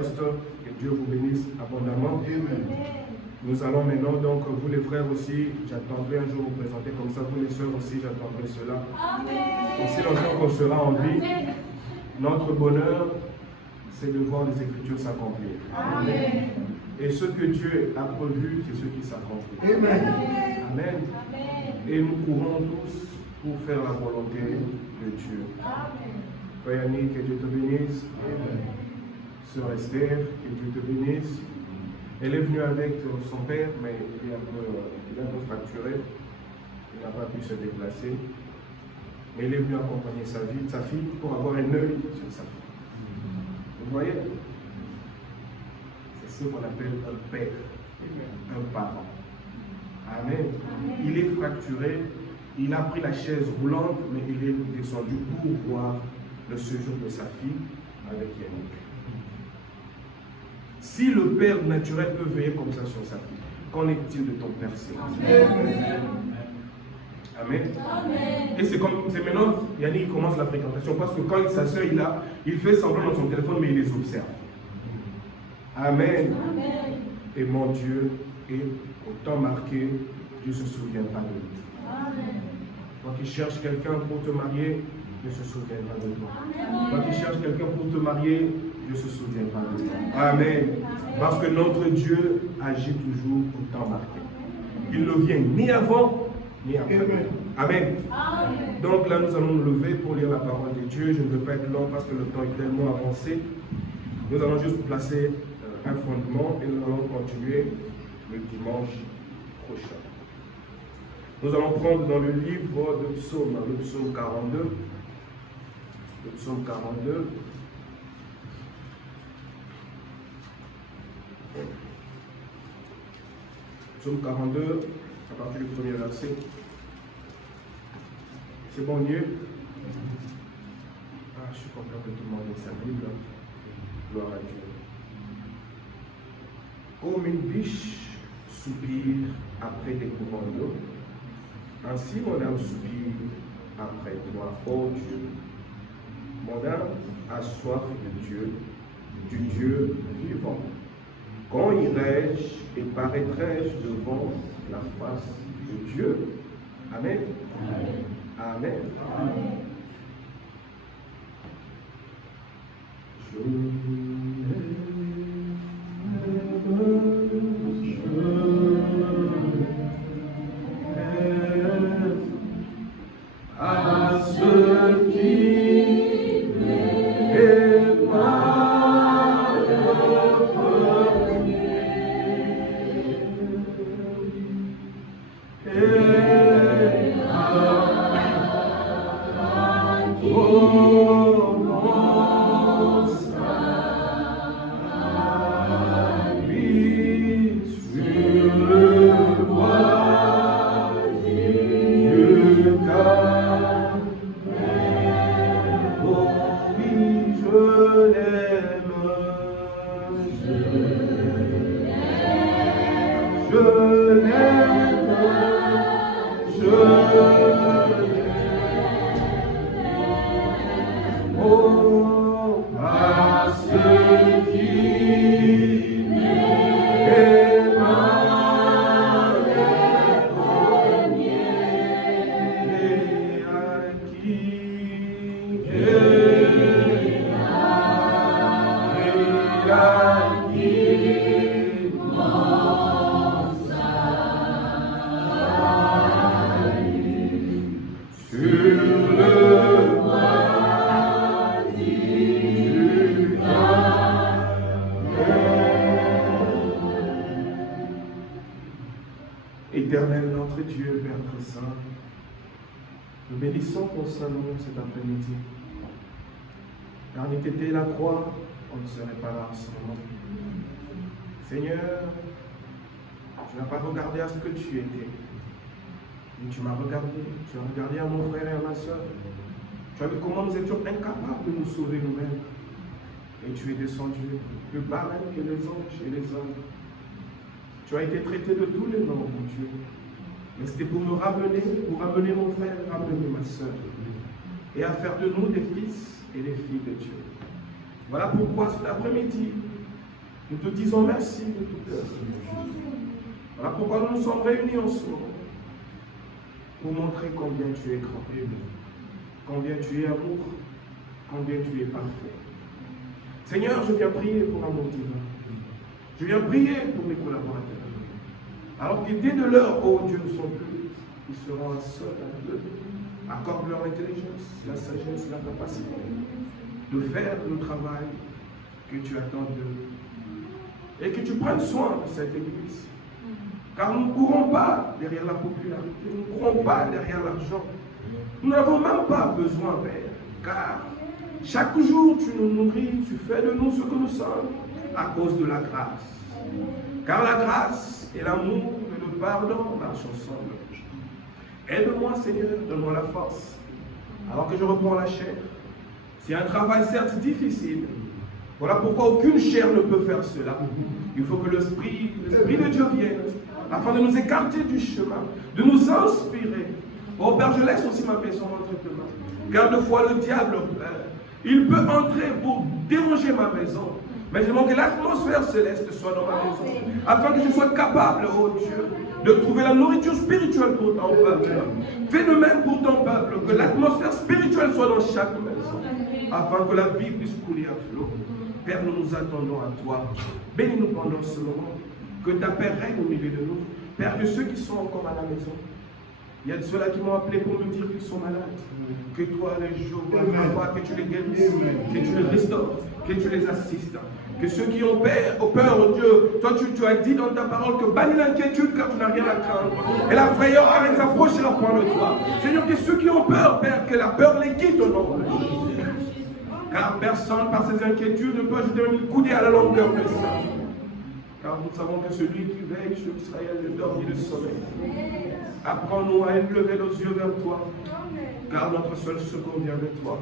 reste. Que Dieu vous bénisse abondamment. Nous allons maintenant, donc, vous les frères aussi, j'attendrai un jour vous présenter comme ça, vous les sœurs aussi, j'attendrai cela. Aussi longtemps qu'on sera en vie, notre bonheur, c'est de voir les Écritures s'accomplir. Et ce que Dieu a prévu, c'est ce qui s'accomplit. Amen. Et nous courons tous pour faire la volonté de Dieu. Frère Yannick, que Dieu te bénisse. Sœur Esther, que Dieu te bénisse. Elle est venue avec son père, mais il est un peu fracturé. Il n'a pas pu se déplacer. Mais il est venu accompagner sa fille pour avoir un œil sur sa fille. Vous voyez? C'est ce qu'on appelle un père, un parent. Amen. Il est fracturé, il a pris la chaise roulante, mais il est descendu pour voir le séjour de sa fille avec Yannick. Si le père naturel peut veiller comme ça sur sa fille, qu'en est-il de ton père céleste? Amen. Et c'est maintenant, Yannick commence la fréquentation, parce que quand il s'asseye là, il fait semblant dans son téléphone, mais il les observe. Amen. Et mon Dieu est autant marqué, Dieu se souviendra de lui. Toi qui cherches quelqu'un pour te marier, Dieu se souviendra de toi. Toi qui cherches quelqu'un pour te marier, Dieu se souviendra de toi. Amen. Parce que notre Dieu agit toujours au temps marqué. Il ne vient ni avant, ni après. Amen. Donc là, nous allons nous lever pour lire la parole de Dieu. Je ne veux pas être long parce que le temps est tellement avancé. Nous allons juste placer un fondement et nous allons continuer le dimanche prochain. Nous allons prendre dans le livre de Psaume, le psaume 42. Le psaume 42. Psaume 42, à partir du premier verset. C'est bon Dieu? Je suis content que tout le monde ait sa Bible. Gloire à Dieu. Comme une biche soupire après des courants d'eau, ainsi mon âme soupire après toi, ô Dieu. Mon âme a soif de Dieu, du Dieu vivant. Quand irai-je et paraîtrai-je devant la face de Dieu? Amen. Amen. Amen. À ceux qui m'aiment par le premier et Éternel notre Dieu, Père très saint, nous bénissons ton Saint-Nom cet après-midi. Car n'eût été la croix, on ne serait pas là en ce moment. Seigneur, tu n'as pas regardé à ce que tu étais, mais tu m'as regardé, tu as regardé à mon frère et à ma soeur. Tu as vu comment nous étions incapables de nous sauver nous-mêmes. Et tu es descendu plus bas même que les anges et les hommes. Tu as été traité de tous les noms, mon Dieu. Mais c'était pour nous ramener, pour ramener mon frère, ramener ma soeur. Et à faire de nous des fils et des filles de Dieu. Voilà pourquoi cet après-midi, Nous te disons merci de tout cœur. Voilà pourquoi nous nous sommes réunis en ce moment. Pour montrer combien tu es grand, combien tu es amour, combien tu es parfait. Seigneur, je viens prier pour Amour Divin. Je viens prier pour mes collaborateurs. Alors que dès de l'heure, oh Dieu, ne sont plus, ils seront seuls à deux. Accorde leur intelligence, la sagesse, la capacité de faire le travail que tu attends d'eux. Et que tu prennes soin de cette église. Car nous ne courons pas derrière la popularité, nous ne courons pas derrière l'argent. Nous n'avons même pas besoin, Père, car chaque jour tu nous nourris, tu fais de nous ce que nous sommes à cause de la grâce. Car la grâce et l'amour et le pardon marchent ensemble. Aide-moi, Seigneur, donne-moi la force. Alors que je reprends la chair. C'est un travail certes difficile. Voilà pourquoi aucune chair ne peut faire cela. Il faut que l'Esprit de Dieu vienne afin de nous écarter du chemin, de nous inspirer. Oh Père, je laisse aussi ma maison entre tes mains. Car de fois le diable, Père, il peut entrer pour déranger ma maison. Mais je demande que l'atmosphère céleste soit dans ma maison. Afin que je sois capable, oh Dieu, de trouver la nourriture spirituelle pour ton peuple. Fais de même pour ton peuple, que l'atmosphère spirituelle soit dans chaque maison. Afin que la vie puisse couler à flot. Père, nous nous attendons à toi. Bénis-nous pendant ce moment. Que ta paix règne au milieu de nous. Père, que ceux qui sont encore à la maison, il y a de ceux-là qui m'ont appelé pour me dire qu'ils sont malades. Que toi, les jours, que tu les guérisses, que tu les restaures, que tu les assistes. Que ceux qui ont peur, oh Dieu, toi tu as dit dans ta parole que bannis l'inquiétude car tu n'as rien à craindre. Et la frayeur arrête s'approcher leur point de toi. Seigneur, que ceux qui ont peur, Père, que la peur les quitte au nom de Jésus. Car personne, par ses inquiétudes, ne peut ajouter une coudée à la longueur de ça. Car nous savons que celui qui veille sur Israël ne dort ni le sommeil. Apprends-nous à élever nos yeux vers toi, car notre seul secours vient de toi.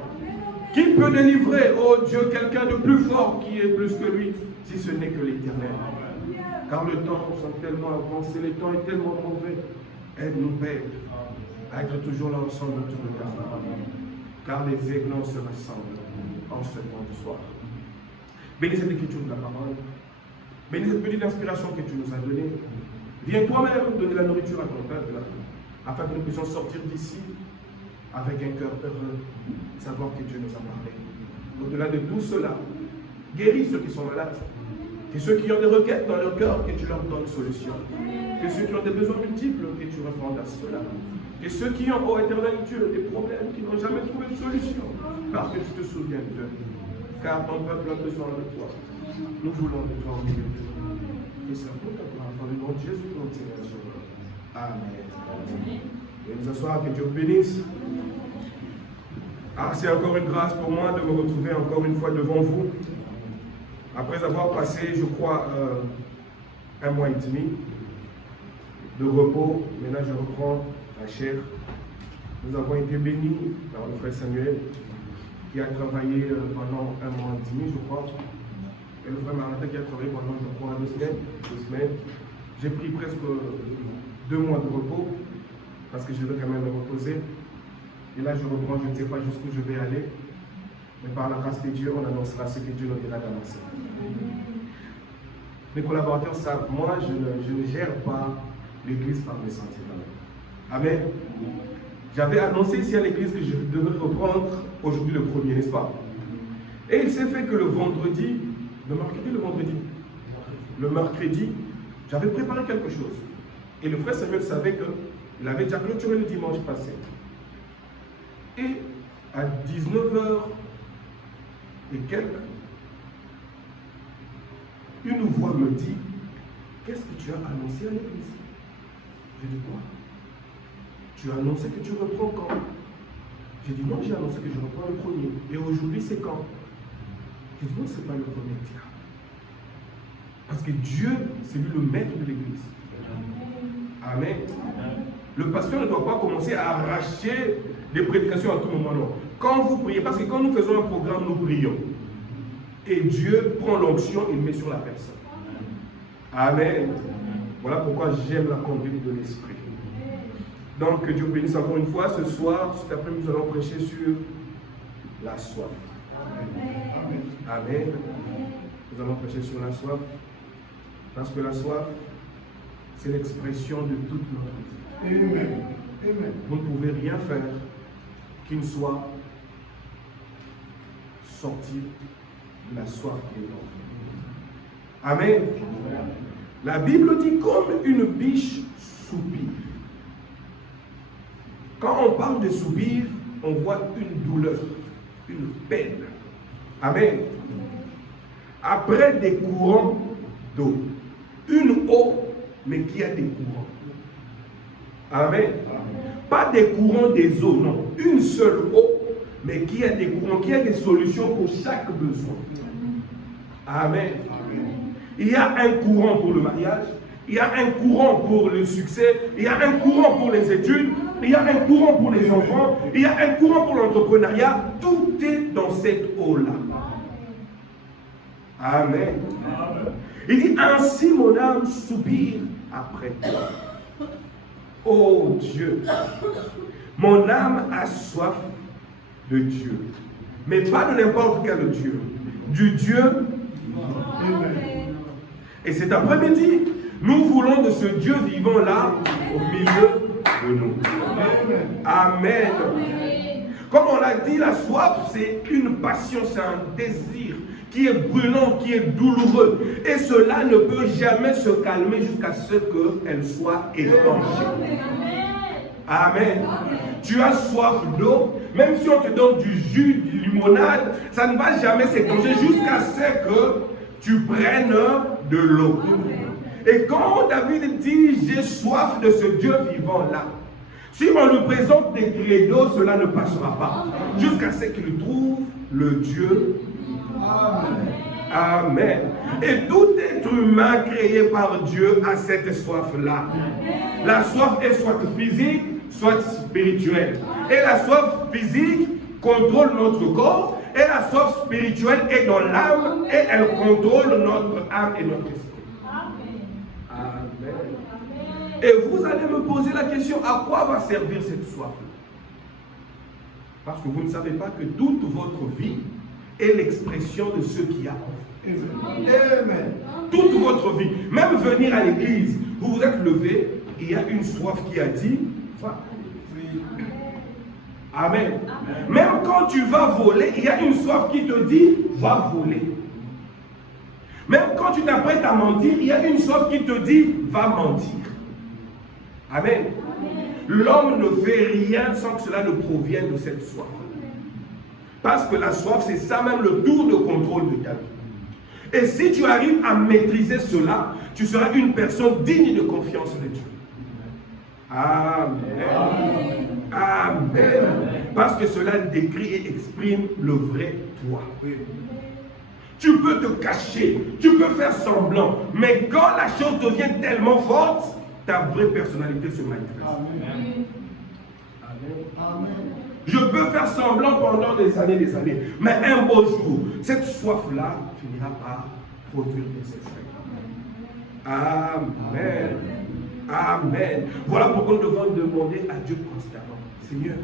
Qui peut délivrer, oh Dieu, quelqu'un de plus fort qui est plus que lui, si ce n'est que l'Éternel? Car le temps semble tellement avancé, le temps est tellement mauvais. Aide-nous, Père, à être toujours là ensemble dans tout le regard. Car les aiglons se rassemblent en ce temps du soir. Bénis cette écriture de la parole. Bénis cette petite inspiration que tu nous as donnée. Viens toi-même donner la nourriture à ton peuple, afin que nous puissions sortir d'ici avec un cœur heureux, savoir que Dieu nous a parlé. Au-delà de tout cela, guéris ceux qui sont malades. Que ceux qui ont des requêtes dans leur cœur, que tu leur donnes solution. Que ceux qui ont des besoins multiples, que tu répondes à cela. Que ceux qui ont, ô éternel Dieu, des problèmes, qui n'ont jamais trouvé de solution, parce que tu te souviens d'eux. Car ton peuple a besoin de toi. Nous voulons de toi au milieu de nous. Et c'est pour ta gloire, dans le nom de Jésus, notre Seigneur Sauveur. Amen. Et nous asseoir, que Dieu bénisse. Ah, c'est encore une grâce pour moi de me retrouver encore une fois devant vous. Après avoir passé, je crois, un mois et demi de repos, maintenant je reprends la chair. Nous avons été bénis par le frère Samuel, qui a travaillé pendant un mois et demi, je crois. Et le frère Martin qui a travaillé pendant, je crois, 2 semaines. J'ai pris presque 2 mois de repos, parce que je devais quand même me reposer. Et là, je reprends, je ne sais pas jusqu'où je vais aller. Mais par la grâce de Dieu, on annoncera ce que Dieu nous dira d'annoncer. Mes collaborateurs savent, moi, je ne gère pas l'église par mes sentiments. Amen. J'avais annoncé ici à l'église que je devrais reprendre aujourd'hui le 1er, n'est-ce pas? Et il s'est fait que le mercredi, j'avais préparé quelque chose. Et le frère Samuel savait qu'il avait déjà clôturé le dimanche passé. Et à 19h et quelques, une voix me dit, qu'est-ce que tu as annoncé à l'église? J'ai dit quoi? Tu as annoncé que tu reprends quand? J'ai dit non, j'ai annoncé que je reprends le 1er. Et aujourd'hui, c'est quand? J'ai dit non, ce n'est pas le 1er diable. Parce que Dieu, c'est lui le maître de l'église. Amen. Le pasteur ne doit pas commencer à arracher des prédications à tout moment. Non. Quand vous priez, parce que quand nous faisons un programme, nous prions. Et Dieu prend l'onction et met sur la personne. Amen. Voilà pourquoi j'aime la conduite de l'Esprit. Donc, que Dieu bénisse encore une fois. Ce soir, cet après-midi, nous allons prêcher sur la soif. Amen. Amen. Nous allons prêcher sur la soif. Parce que la soif, c'est l'expression de toute notre vie. Amen. Amen. Vous ne pouvez rien faire qui ne soit sorti de la soif qui est en vous. Amen. La Bible dit comme une biche soupire. Quand on parle de soupir, on voit une douleur, une peine. Amen. Après des courants d'eau. Une eau, mais qui a des courants. Amen. Pas des courants des eaux, non. Une seule eau, mais qui a des courants, qui a des solutions pour chaque besoin. Amen. Il y a un courant pour le mariage, il y a un courant pour le succès, il y a un courant pour les études, il y a un courant pour les enfants, il y a un courant pour l'entrepreneuriat. Tout est dans cette eau-là. Amen. Il dit, ainsi mon âme soupire après toi. Oh Dieu, mon âme a soif de Dieu. Mais pas de n'importe quel Dieu. Du Dieu. Et cet après-midi, nous voulons de ce Dieu vivant-là au milieu de nous. Amen. Comme on l'a dit, la soif, c'est une passion, c'est un désir qui est brûlant, qui est douloureux. Et cela ne peut jamais se calmer jusqu'à ce qu'elle soit étanchée. Amen. Tu as soif d'eau, même si on te donne du jus, de limonade, ça ne va jamais s'étancher jusqu'à ce que tu prennes de l'eau. Et quand David dit, j'ai soif de ce Dieu vivant-là, si on lui présente des grès d'eau, cela ne passera pas. Jusqu'à ce qu'il trouve le Dieu. Amen. Amen. Et tout être humain créé par Dieu a cette soif-là. La soif est soit physique, soit spirituelle. Et la soif physique contrôle notre corps, et la soif spirituelle est dans l'âme, et elle contrôle notre âme et notre esprit. Amen. Et vous allez me poser la question, à quoi va servir cette soif? Parce que vous ne savez pas que toute votre vie est l'expression de ce qu'il y a en vous. Amen. Toute votre vie, même venir à l'église, vous vous êtes levé, il y a une soif qui a dit, va. Amen. Même quand tu vas voler, il y a une soif qui te dit, va voler. Même quand tu t'apprêtes à mentir, il y a une soif qui te dit, va mentir. Amen. L'homme ne fait rien sans que cela ne provienne de cette soif. Parce que la soif, c'est ça même le tour de contrôle de ta vie. Et si tu arrives à maîtriser cela, tu seras une personne digne de confiance de Dieu. Amen. Amen. Parce que cela décrit et exprime le vrai toi. Tu peux te cacher, tu peux faire semblant, mais quand la chose devient tellement forte, ta vraie personnalité se manifeste. Amen. Amen. Je peux faire semblant pendant des années, mais un beau jour, cette soif-là finira par produire des effets. Amen. Amen. Voilà pourquoi nous devons demander à Dieu constamment, Seigneur,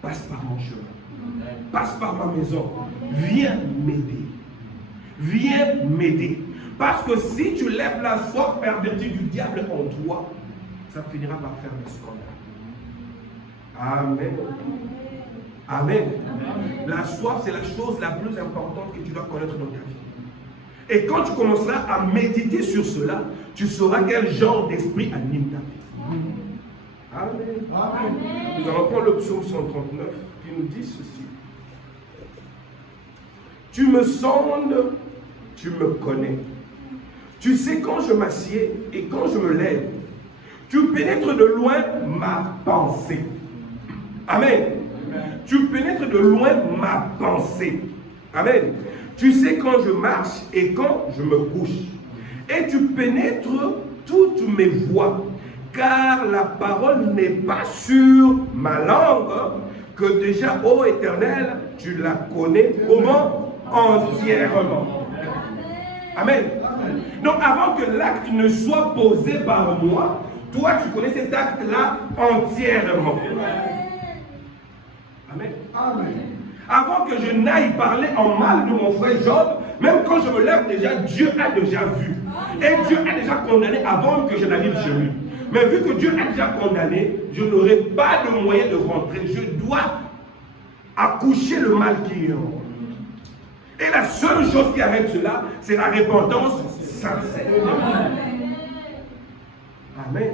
passe par mon chemin, passe par ma maison, viens m'aider. Viens m'aider. Parce que si tu lèves la soif pervertie du diable en toi, ça finira par faire des scandales. Amen. Amen. La soif, c'est la chose la plus importante que tu dois connaître dans ta vie. Et quand tu commenceras à méditer sur cela, tu sauras quel genre d'esprit anime ta vie. Amen. Amen. Nous allons prendre le psaume 139 qui nous dit ceci. Tu me sondes, tu me connais. Tu sais quand je m'assieds et quand je me lève. Tu pénètres de loin ma pensée. Amen. Amen. Tu pénètres de loin ma pensée. Amen. Tu sais quand je marche et quand je me couche. Et tu pénètres toutes mes voies. Car la parole n'est pas sur ma langue, que déjà, ô Éternel, tu la connais comment? Entièrement. Amen. Amen. Donc avant que l'acte ne soit posé par moi, toi tu connais cet acte-là entièrement. Amen. Amen. Avant que je n'aille parler en mal de mon frère Job, même quand je me lève déjà, Dieu a déjà vu. Et Dieu a déjà condamné avant que je n'arrive chez lui. Mais vu que Dieu a déjà condamné, je n'aurai pas de moyen de rentrer. Je dois accoucher le mal qui est en moi. Et la seule chose qui arrête cela, c'est la repentance sincère. Amen.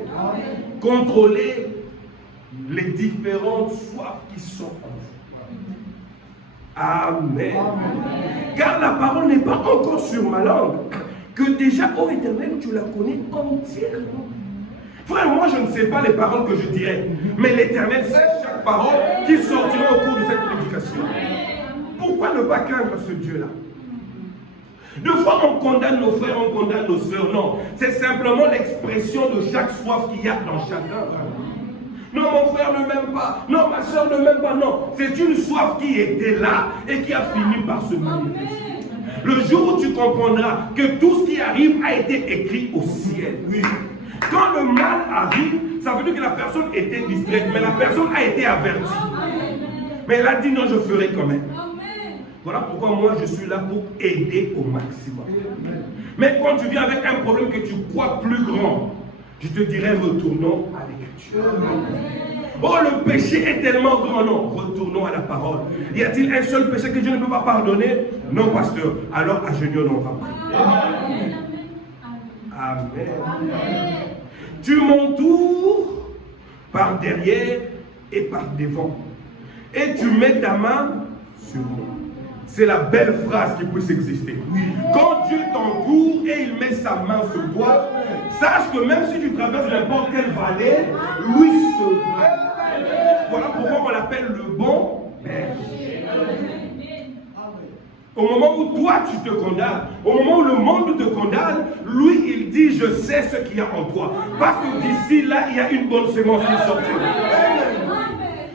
Contrôler les différentes soifs qui sont en vous. Amen. Car la parole n'est pas encore sur ma langue, que déjà, ô Éternel, tu la connais entièrement. Frère, moi je ne sais pas les paroles que je dirai, mais l'Éternel sait chaque parole qui sortira au cours de cette prédication. Pourquoi ne pas craindre ce Dieu-là? Deux fois on condamne nos frères, on condamne nos sœurs. Non, c'est simplement l'expression de chaque soif qu'il y a dans chacun. Non, mon frère ne m'aime pas. Non, ma soeur ne m'aime pas. Non, c'est une soif qui était là et qui a fini par se manifester. Le jour où tu comprendras que tout ce qui arrive a été écrit au ciel. Oui. Quand le mal arrive, ça veut dire que la personne était distraite, mais la personne a été avertie. Mais elle a dit non, je ferai quand même. Voilà pourquoi moi je suis là pour aider au maximum. Mais quand tu viens avec un problème que tu crois plus grand, je te dirais retournons à l'écriture. Oh, le péché est tellement grand. Non, retournons à la parole. Y a-t-il un seul péché que Dieu ne peut pas pardonner? Non, pasteur. Alors agenouillons, on va prier. Amen. Tu m'entoures par derrière et par devant. Et tu mets ta main sur moi. C'est la belle phrase qui puisse exister. Quand Dieu t'entoure et il met sa main sur toi, sache que même si tu traverses n'importe quelle vallée, lui sera. Voilà pourquoi on l'appelle le bon Père. Au moment où toi tu te condamnes, au moment où le monde te condamne, lui il dit je sais ce qu'il y a en toi. Parce que d'ici là il y a une bonne sémence qui sortira.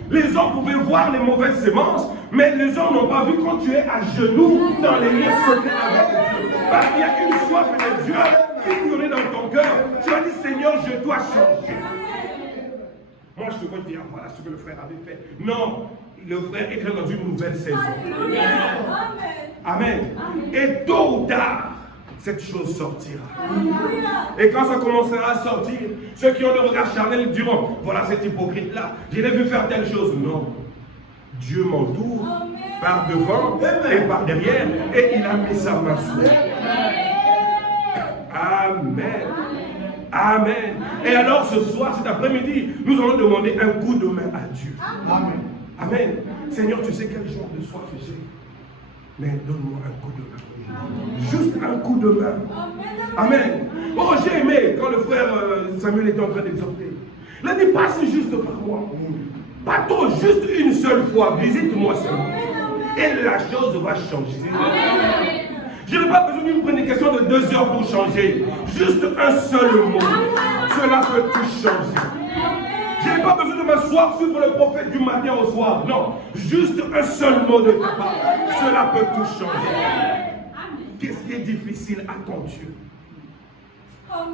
Les hommes pouvaient voir les mauvaises sémences, mais les hommes n'ont pas vu quand tu es à genoux dans les lieux secrets avec Dieu. Parce qu'il y a une soif de Dieu qui tournait dans ton cœur. Tu as dit Seigneur, je dois changer. Moi je te vois dire voilà ce que le frère avait fait. Non, le frère est dans une nouvelle saison. Amen. Et tôt ou tard, cette chose sortira. Et quand ça commencera à sortir, ceux qui ont le regard charnel diront voilà cet hypocrite-là, je l'ai vu faire telle chose. Non. Dieu m'entoure par devant et par derrière et il a mis sa main sur moi. Amen. Amen. Et alors ce soir, cet après-midi, nous allons demander un coup de main à Dieu. Amen. Amen. Seigneur, tu sais quel genre de soif j'ai. Mais donne-moi un coup de main. Juste un coup de main. Amen. Oh, j'ai aimé quand le frère Samuel était en train d'exhorter. Il a dit, passe juste par moi. Pas trop, juste une seule fois. Visite-moi seulement. Et la chose va changer. Je n'ai pas besoin d'une prédication de 2 heures pour changer. Juste un seul mot. Cela peut tout changer. Je n'ai pas besoin de m'asseoir sur le prophète du matin au soir. Non. Juste un seul mot de ta part. Cela peut tout changer. Qu'est-ce qui est difficile à ton Dieu?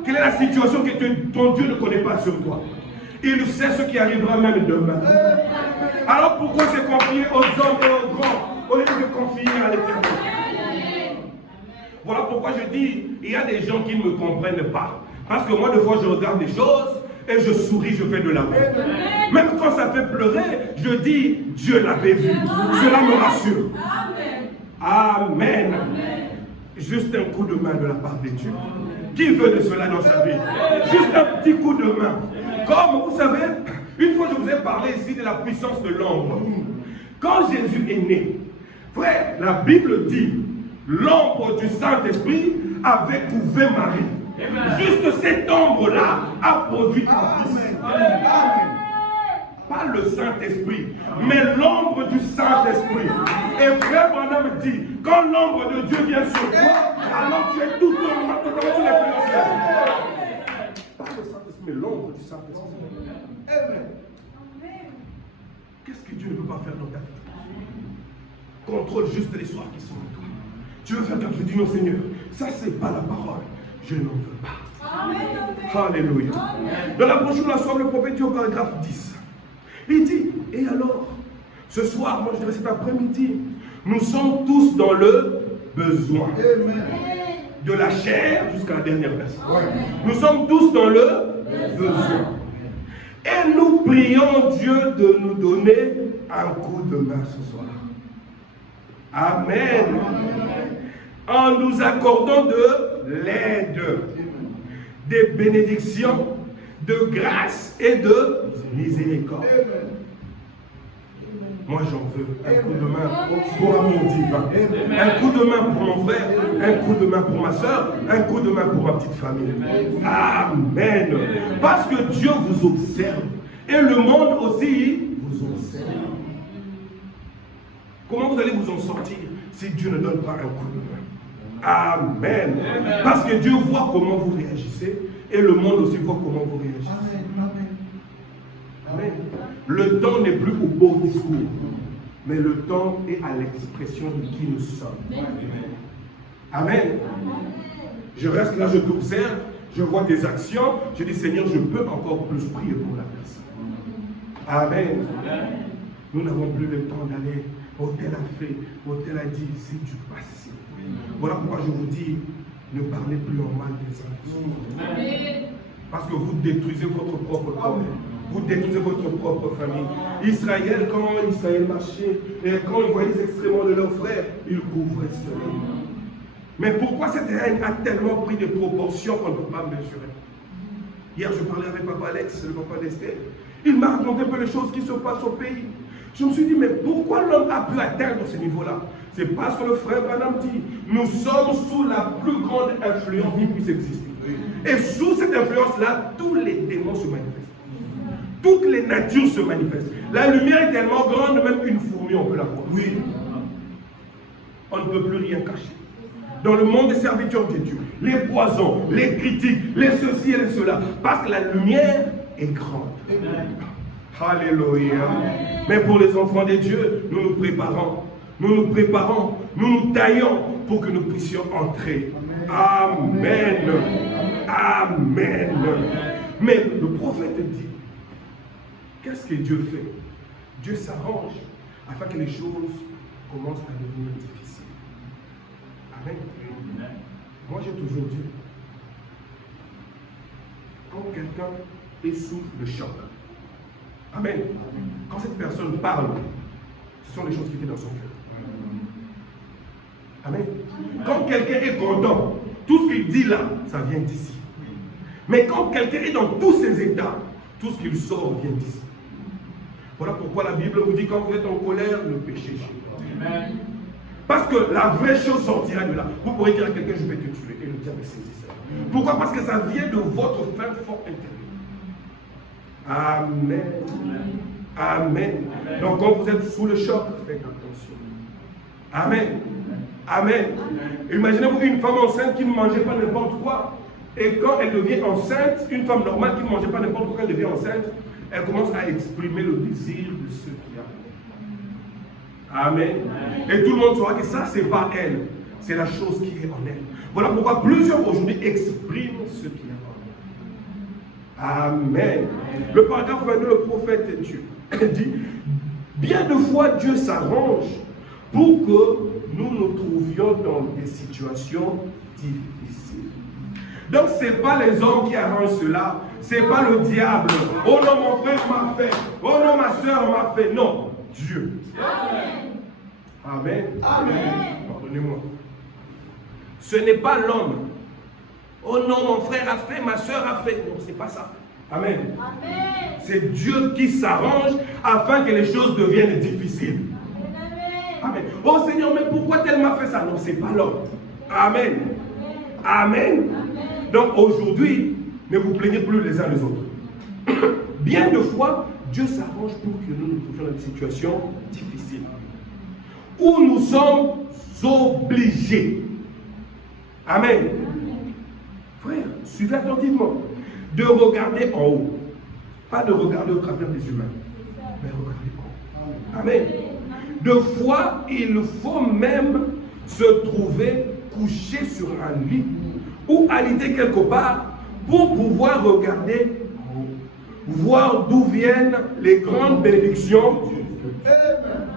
Quelle est la situation que ton Dieu ne connaît pas sur toi? Il sait ce qui arrivera même demain. Alors pourquoi se confier aux hommes et aux grands au lieu de se confier à l'Éternel? Voilà pourquoi je dis, il y a des gens qui ne me comprennent pas. Parce que moi, des fois, je regarde des choses et je souris, je fais de l'avant. Même quand ça fait pleurer, je dis, Dieu l'avait vu. Cela me rassure. Amen. Juste un coup de main de la part de Dieu. Qui veut de cela dans sa vie? Juste un petit coup de main. Comme vous savez, une fois je vous ai parlé ici de la puissance de l'ombre. Quand Jésus est né, frère, la Bible dit, l'ombre du Saint-Esprit avait couvert Marie. Juste cette ombre-là a produit un fils. Pas le Saint-Esprit, mais l'ombre du Saint-Esprit. Et frère Branham dit, quand l'ombre de Dieu vient sur toi, alors tu es tout totalement sous l'influence. Pas le Saint-Esprit, mais l'ombre du Saint-Esprit. Qu'est-ce que Dieu ne peut pas faire dans ta vie? Contrôle juste les soirs qui sont en toi. Tu veux faire quelque chose, dis non Seigneur, ça c'est pas la parole, je n'en veux pas. Amen. Alléluia. Dans la brochure La Soif, le prophète dit au paragraphe 10, il dit, et alors, Ce soir, moi je dirais cet après-midi, nous sommes tous dans le besoin. De la chair jusqu'à la dernière personne. Nous sommes tous dans le besoin. Et nous prions Dieu de nous donner un coup de main ce soir. Amen. En nous accordant de l'aide, des bénédictions, de grâce et de miséricorde. Moi j'en veux un coup de main pour l'amour divin, un coup de main pour mon frère, un coup de main pour ma soeur, un coup de main pour ma petite famille. Amen. Parce que Dieu vous observe et le monde aussi vous observe. Comment vous allez vous en sortir si Dieu ne donne pas un coup de main? Amen. Parce que Dieu voit comment vous réagissez et le monde aussi voit comment vous réagissez. Amen. Le temps n'est plus au beau discours, mais le temps est à l'expression de qui nous sommes. Amen. Je reste là, je t'observe, je vois tes actions, je dis Seigneur, je peux encore plus prier pour la personne. Amen. Nous n'avons plus le temps d'aller au tel a fait, au tel a dit, c'est du passé. Voilà pourquoi je vous dis, ne parlez plus en mal des uns des autres. Parce que vous détruisez votre propre corps. Vous détruisez votre propre famille. Israël, quand Israël marchait, et quand ils voyaient les excréments de leurs frères, ils couvraient cela. Mais pourquoi cette haine a tellement pris des proportions qu'on ne peut pas mesurer? Hier, je parlais avec Papa Alex, le papa d'Estelle. Il m'a raconté un peu les choses qui se passent au pays. Je me suis dit, mais pourquoi l'homme a pu atteindre ce niveau-là? C'est parce que le frère Branham dit, nous sommes sous la plus grande influence qui puisse exister. Et sous cette influence-là, tous les démons se manifestent. Toutes les natures se manifestent. La lumière est tellement grande, même une fourmi, on peut la voir. Oui. On ne peut plus rien cacher. Dans le monde des serviteurs de Dieu, les poisons, les critiques, les ceci et les cela, parce que la lumière est grande. Alléluia. Mais pour les enfants de Dieu, nous nous préparons. Nous nous préparons, nous nous taillons pour que nous puissions entrer. Amen. Amen. Mais le prophète dit, qu'est-ce que Dieu fait? Dieu s'arrange afin que les choses commencent à devenir difficiles. Amen. Moi j'ai toujours dit, quand quelqu'un est sous le choc, amen, quand cette personne parle, ce sont les choses qui étaient dans son cœur. Amen. Quand quelqu'un est content, tout ce qu'il dit là, ça vient d'ici. Mais quand quelqu'un est dans tous ses états, tout ce qu'il sort vient d'ici. Voilà pourquoi la Bible vous dit, quand vous êtes en colère, ne péchez chez vous. Parce que la vraie chose sortira de là. Vous pourrez dire à quelqu'un, je vais te tuer. Et le diable saisit ça. Pourquoi? Parce que ça vient de votre fin fort intérieur. Amen. Amen. Donc quand vous êtes sous le choc, faites attention. Amen. Amen. Imaginez-vous une femme enceinte qui ne mangeait pas n'importe quoi. Et quand elle devient enceinte, une femme normale qui ne mangeait pas n'importe quoi, elle devient enceinte, elle commence à exprimer le désir de ce qu'il y a. Amen. Et tout le monde saura que ça, ce n'est pas elle. C'est la chose qui est en elle. Voilà pourquoi plusieurs aujourd'hui expriment ce qu'il y a en elle. Amen. Le paragraphe 22, le prophète Dieu dit, bien de fois Dieu s'arrange pour que nous nous trouvions dans des situations difficiles. Donc ce n'est pas les hommes qui arrangent cela, ce n'est pas le diable. Oh non, mon frère m'a fait, oh non, ma soeur m'a fait. Non, Dieu. Amen. Amen. Amen. Pardonnez-moi. Ce n'est pas l'homme. Oh non, mon frère a fait, ma soeur a fait. Non, ce n'est pas ça. Amen. Amen. C'est Dieu qui s'arrange afin que les choses deviennent difficiles. Amen. Oh Seigneur, mais pourquoi elle m'a fait ça? Non, ce n'est pas l'homme. Amen. Amen. Amen. Donc aujourd'hui, ne vous plaignez plus les uns les autres. Bien de fois, Dieu s'arrange pour que nous nous trouvions dans une situation difficile. Où nous sommes obligés. Amen. Frère, suivez attentivement. De regarder en haut. Pas de regarder au travers des humains. Mais regarder en haut. Amen. De fois, il faut même se trouver couché sur un lit ou alité quelque part pour pouvoir regarder en haut. Voir d'où viennent les grandes bénédictions. Amen.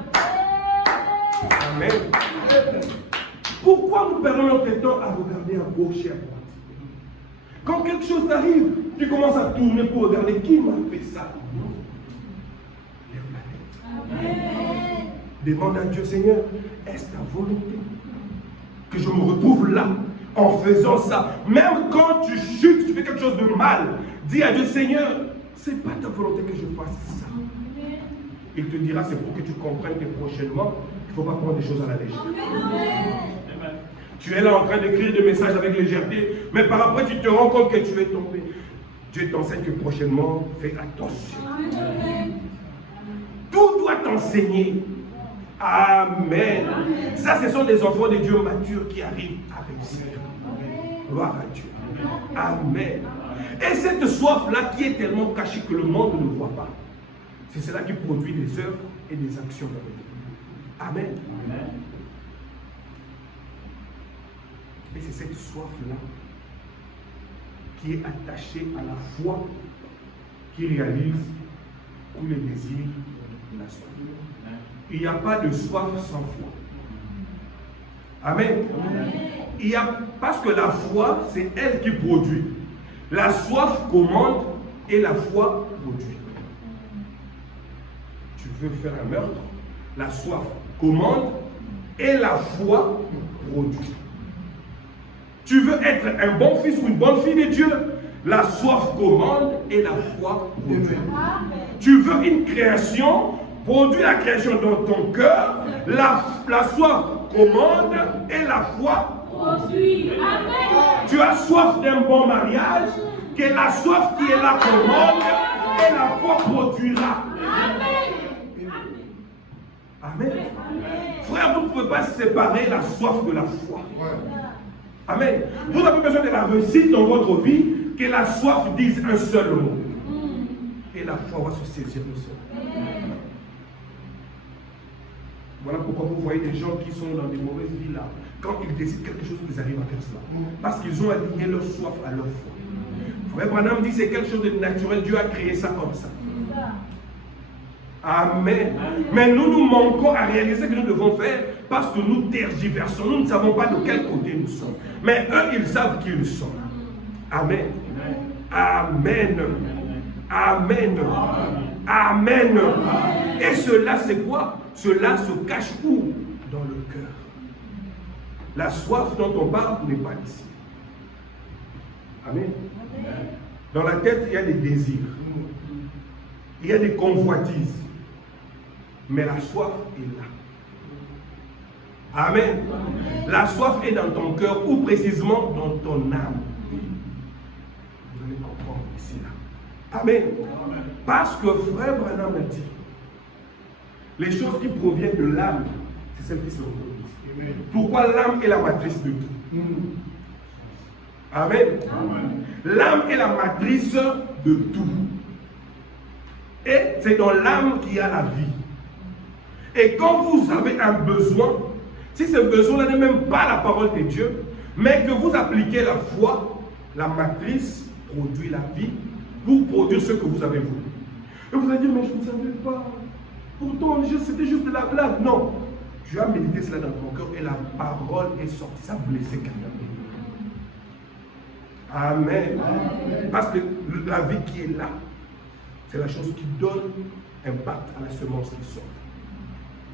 nous perdons notre temps à regarder à gauche et à droite. Quand quelque chose t'arrive, tu commences à tourner pour regarder qui m'a fait ça. Lève la tête. Amen. Demande à Dieu, Seigneur, est-ce ta volonté que je me retrouve là en faisant ça? Même quand tu chutes, tu fais quelque chose de mal, dis à Dieu, Seigneur, c'est pas ta volonté que je fasse ça. Il te dira, c'est pour que tu comprennes que prochainement, il ne faut pas prendre des choses à la légère. Amen. Tu es là en train d'écrire des messages avec légèreté, mais par après tu te rends compte que tu es tombé. Dieu t'enseigne que prochainement, fais attention. Amen. Tout doit t'enseigner. Amen. Amen. Ça, ce sont des enfants de Dieu matures qui arrivent à réussir. Amen. Gloire à Dieu. Amen. Et cette soif-là qui est tellement cachée que le monde ne voit pas, c'est cela qui produit des œuvres et des actions dans le monde. Amen. Amen. Et c'est cette soif-là qui est attachée à la foi qui réalise tous les désirs de la soif. Il n'y a pas de soif sans foi. Amen. Amen. Parce que la foi, c'est elle qui produit. La soif commande et la foi produit. Tu veux faire un meurtre, la soif commande et la foi produit. Tu veux être un bon fils ou une bonne fille de Dieu, la soif commande et la foi produit. Amen. Tu veux une création, produis la création dans ton cœur, la soif commande et la foi produit. Amen. Tu as soif d'un bon mariage, que la soif qui est là commande et la foi produira. Amen. Amen. Frère, vous ne pouvez pas séparer la soif de la foi. Amen. Vous avez besoin de la réussite dans votre vie, que la soif dise un seul mot. Et la foi va se saisir de ça. Voilà pourquoi vous voyez des gens qui sont dans des mauvaises vies là. Quand ils décident quelque chose, ils arrivent à faire cela. Parce qu'ils ont aligné leur soif à leur foi. Frère Branham dit que c'est quelque chose de naturel. Dieu a créé ça comme ça. Amen. Mais nous manquons à réaliser ce que nous devons faire parce que nous tergiversons. Nous ne savons pas de quel côté nous sommes. Mais eux, ils savent qui ils sont. Amen. Amen. Amen. Amen. Et cela, c'est quoi? Cela se cache où? Dans le cœur. La soif dont on parle n'est pas ici. Amen. Dans la tête, il y a des désirs. Il y a des convoitises. Mais la soif est là. Amen. La soif est dans ton cœur ou précisément dans ton âme. Vous allez comprendre ici là. Amen. Parce que frère Branham a dit, les choses qui proviennent de l'âme, c'est celles qui se reproduisent. Pourquoi l'âme est la matrice de tout? Amen. L'âme est la matrice de tout. Et c'est dans l'âme qu'il y a la vie. Et quand vous avez un besoin, si ce besoin-là n'est même pas la parole de Dieu, mais que vous appliquez la foi, la matrice produit la vie pour produire ce que vous avez voulu. Et vous allez dire, mais je ne savais pas. Pourtant, c'était juste de la blague. Non. Tu as médité cela dans ton cœur et la parole est sortie. Ça a blessé quelqu'un. Amen. Amen. Parce que la vie qui est là, c'est la chose qui donne impact à la semence qui sort.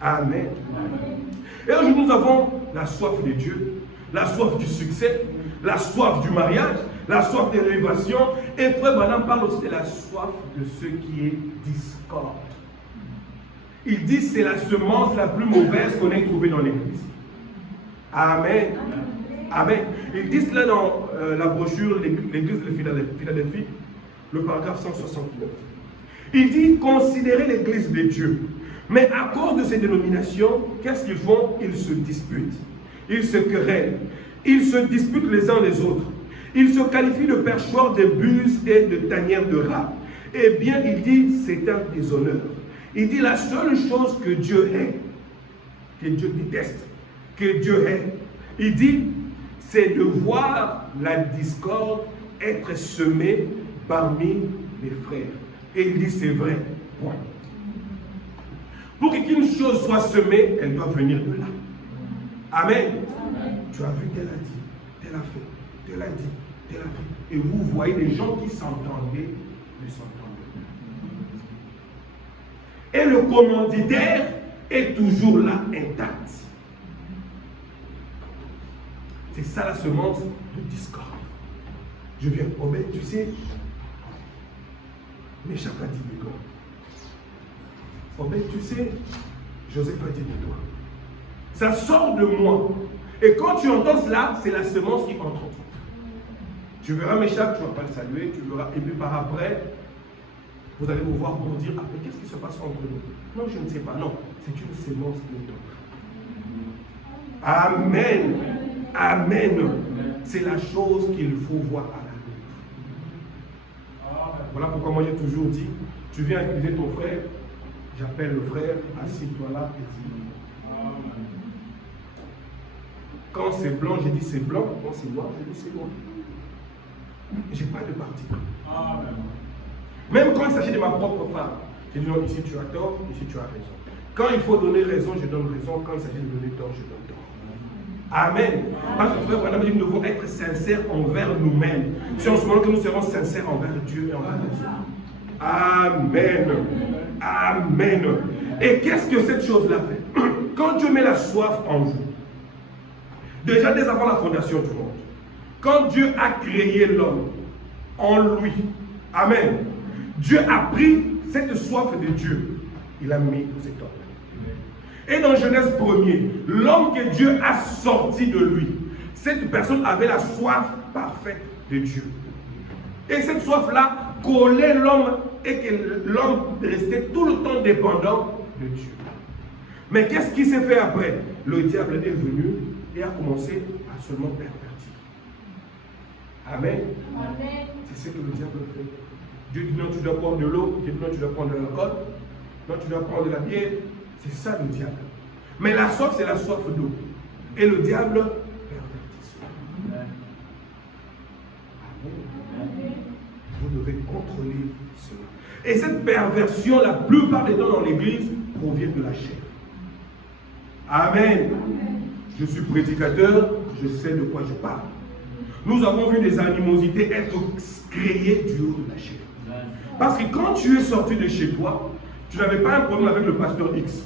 Amen. Amen. Et aujourd'hui, nous avons la soif de Dieu, la soif du succès, la soif du mariage, la soif de l'élévation. Et frère Branham parle aussi de la soif de ce qui est discorde. Il dit que c'est la semence la plus mauvaise qu'on ait trouvée dans l'église. Amen. Amen. Ils disent là dans la brochure l'église de Philadelphie, le paragraphe 169. Il dit considérez l'église de Dieu. Mais à cause de ces dénominations, qu'est-ce qu'ils font? Ils se disputent. Ils se querellent. Ils se disputent les uns les autres. Ils se qualifient de perchoirs de buses et de tanières de rats. Eh bien, il dit, c'est un déshonneur. Il dit, la seule chose que Dieu hait, que Dieu déteste, que Dieu hait, il dit, c'est de voir la discorde être semée parmi les frères. Et il dit, c'est vrai, point. Pour qu'une chose soit semée, elle doit venir de là. Amen. tu as vu, tel a dit, tel a fait, tel a dit, tel a fait. Et vous voyez les gens qui s'entendaient, ne s'entendaient. Et le commanditaire est toujours là, intact. C'est ça la semence de discorde. Je viens, Obed, tu sais, Méchak a dit de toi. Obed, tu sais, Joseph a dit de toi. Ça sort de moi. Et quand tu entends cela, c'est la semence qui entre en toi. Tu verras Méchak, tu ne vas pas le saluer, tu verras, et puis par après, vous allez vous voir pour dire, ah, mais qu'est-ce qui se passe entre nous? Non, je ne sais pas. Non, c'est une semence qui est entre. Amen. Amen. C'est la chose qu'il faut voir à la lumière. Voilà pourquoi moi j'ai toujours dit, tu viens accuser ton frère, j'appelle le frère, assis-toi là et dis-moi. Quand c'est blanc, je dis c'est blanc. Quand c'est noir, je dis c'est noir. Je n'ai pas de parti. Même quand il s'agit de ma propre femme, je dis non, ici tu as tort, ici tu as raison. Quand il faut donner raison, je donne raison. Quand il s'agit de donner tort, je donne tort. Amen. Parce que frère, voilà, nous devons être sincères envers nous-mêmes. C'est en ce moment que nous serons sincères envers Dieu et envers les autres. Amen. Amen. Et qu'est-ce que cette chose-là fait? Quand Dieu met la soif en vous, déjà dès avant la fondation du monde, quand Dieu a créé l'homme en lui, amen, Dieu a pris cette soif de Dieu, il a mis dans cet homme. Et dans Genèse 1er, l'homme que Dieu a sorti de lui, cette personne avait la soif parfaite de Dieu. Et cette soif-là collait l'homme et que l'homme restait tout le temps dépendant de Dieu. Mais qu'est-ce qui s'est fait après? Le diable est venu et a commencé à seulement pervertir. Amen. Amen. C'est ce que le diable fait. Dieu dit non, tu dois prendre de l'eau. Dieu dit non, tu dois prendre de l'alcool. Non, tu dois prendre de la bière. C'est ça le diable. Mais la soif, c'est la soif d'eau. Et le diable pervertit. Amen. Amen. Vous devez contrôler cela. Et cette perversion, la plupart des temps dans l'église, provient de la chair. Amen. Amen. Je suis prédicateur, je sais de quoi je parle. Nous avons vu des animosités être créées du haut de la chair. Parce que quand tu es sorti de chez toi, tu n'avais pas un problème avec le pasteur X.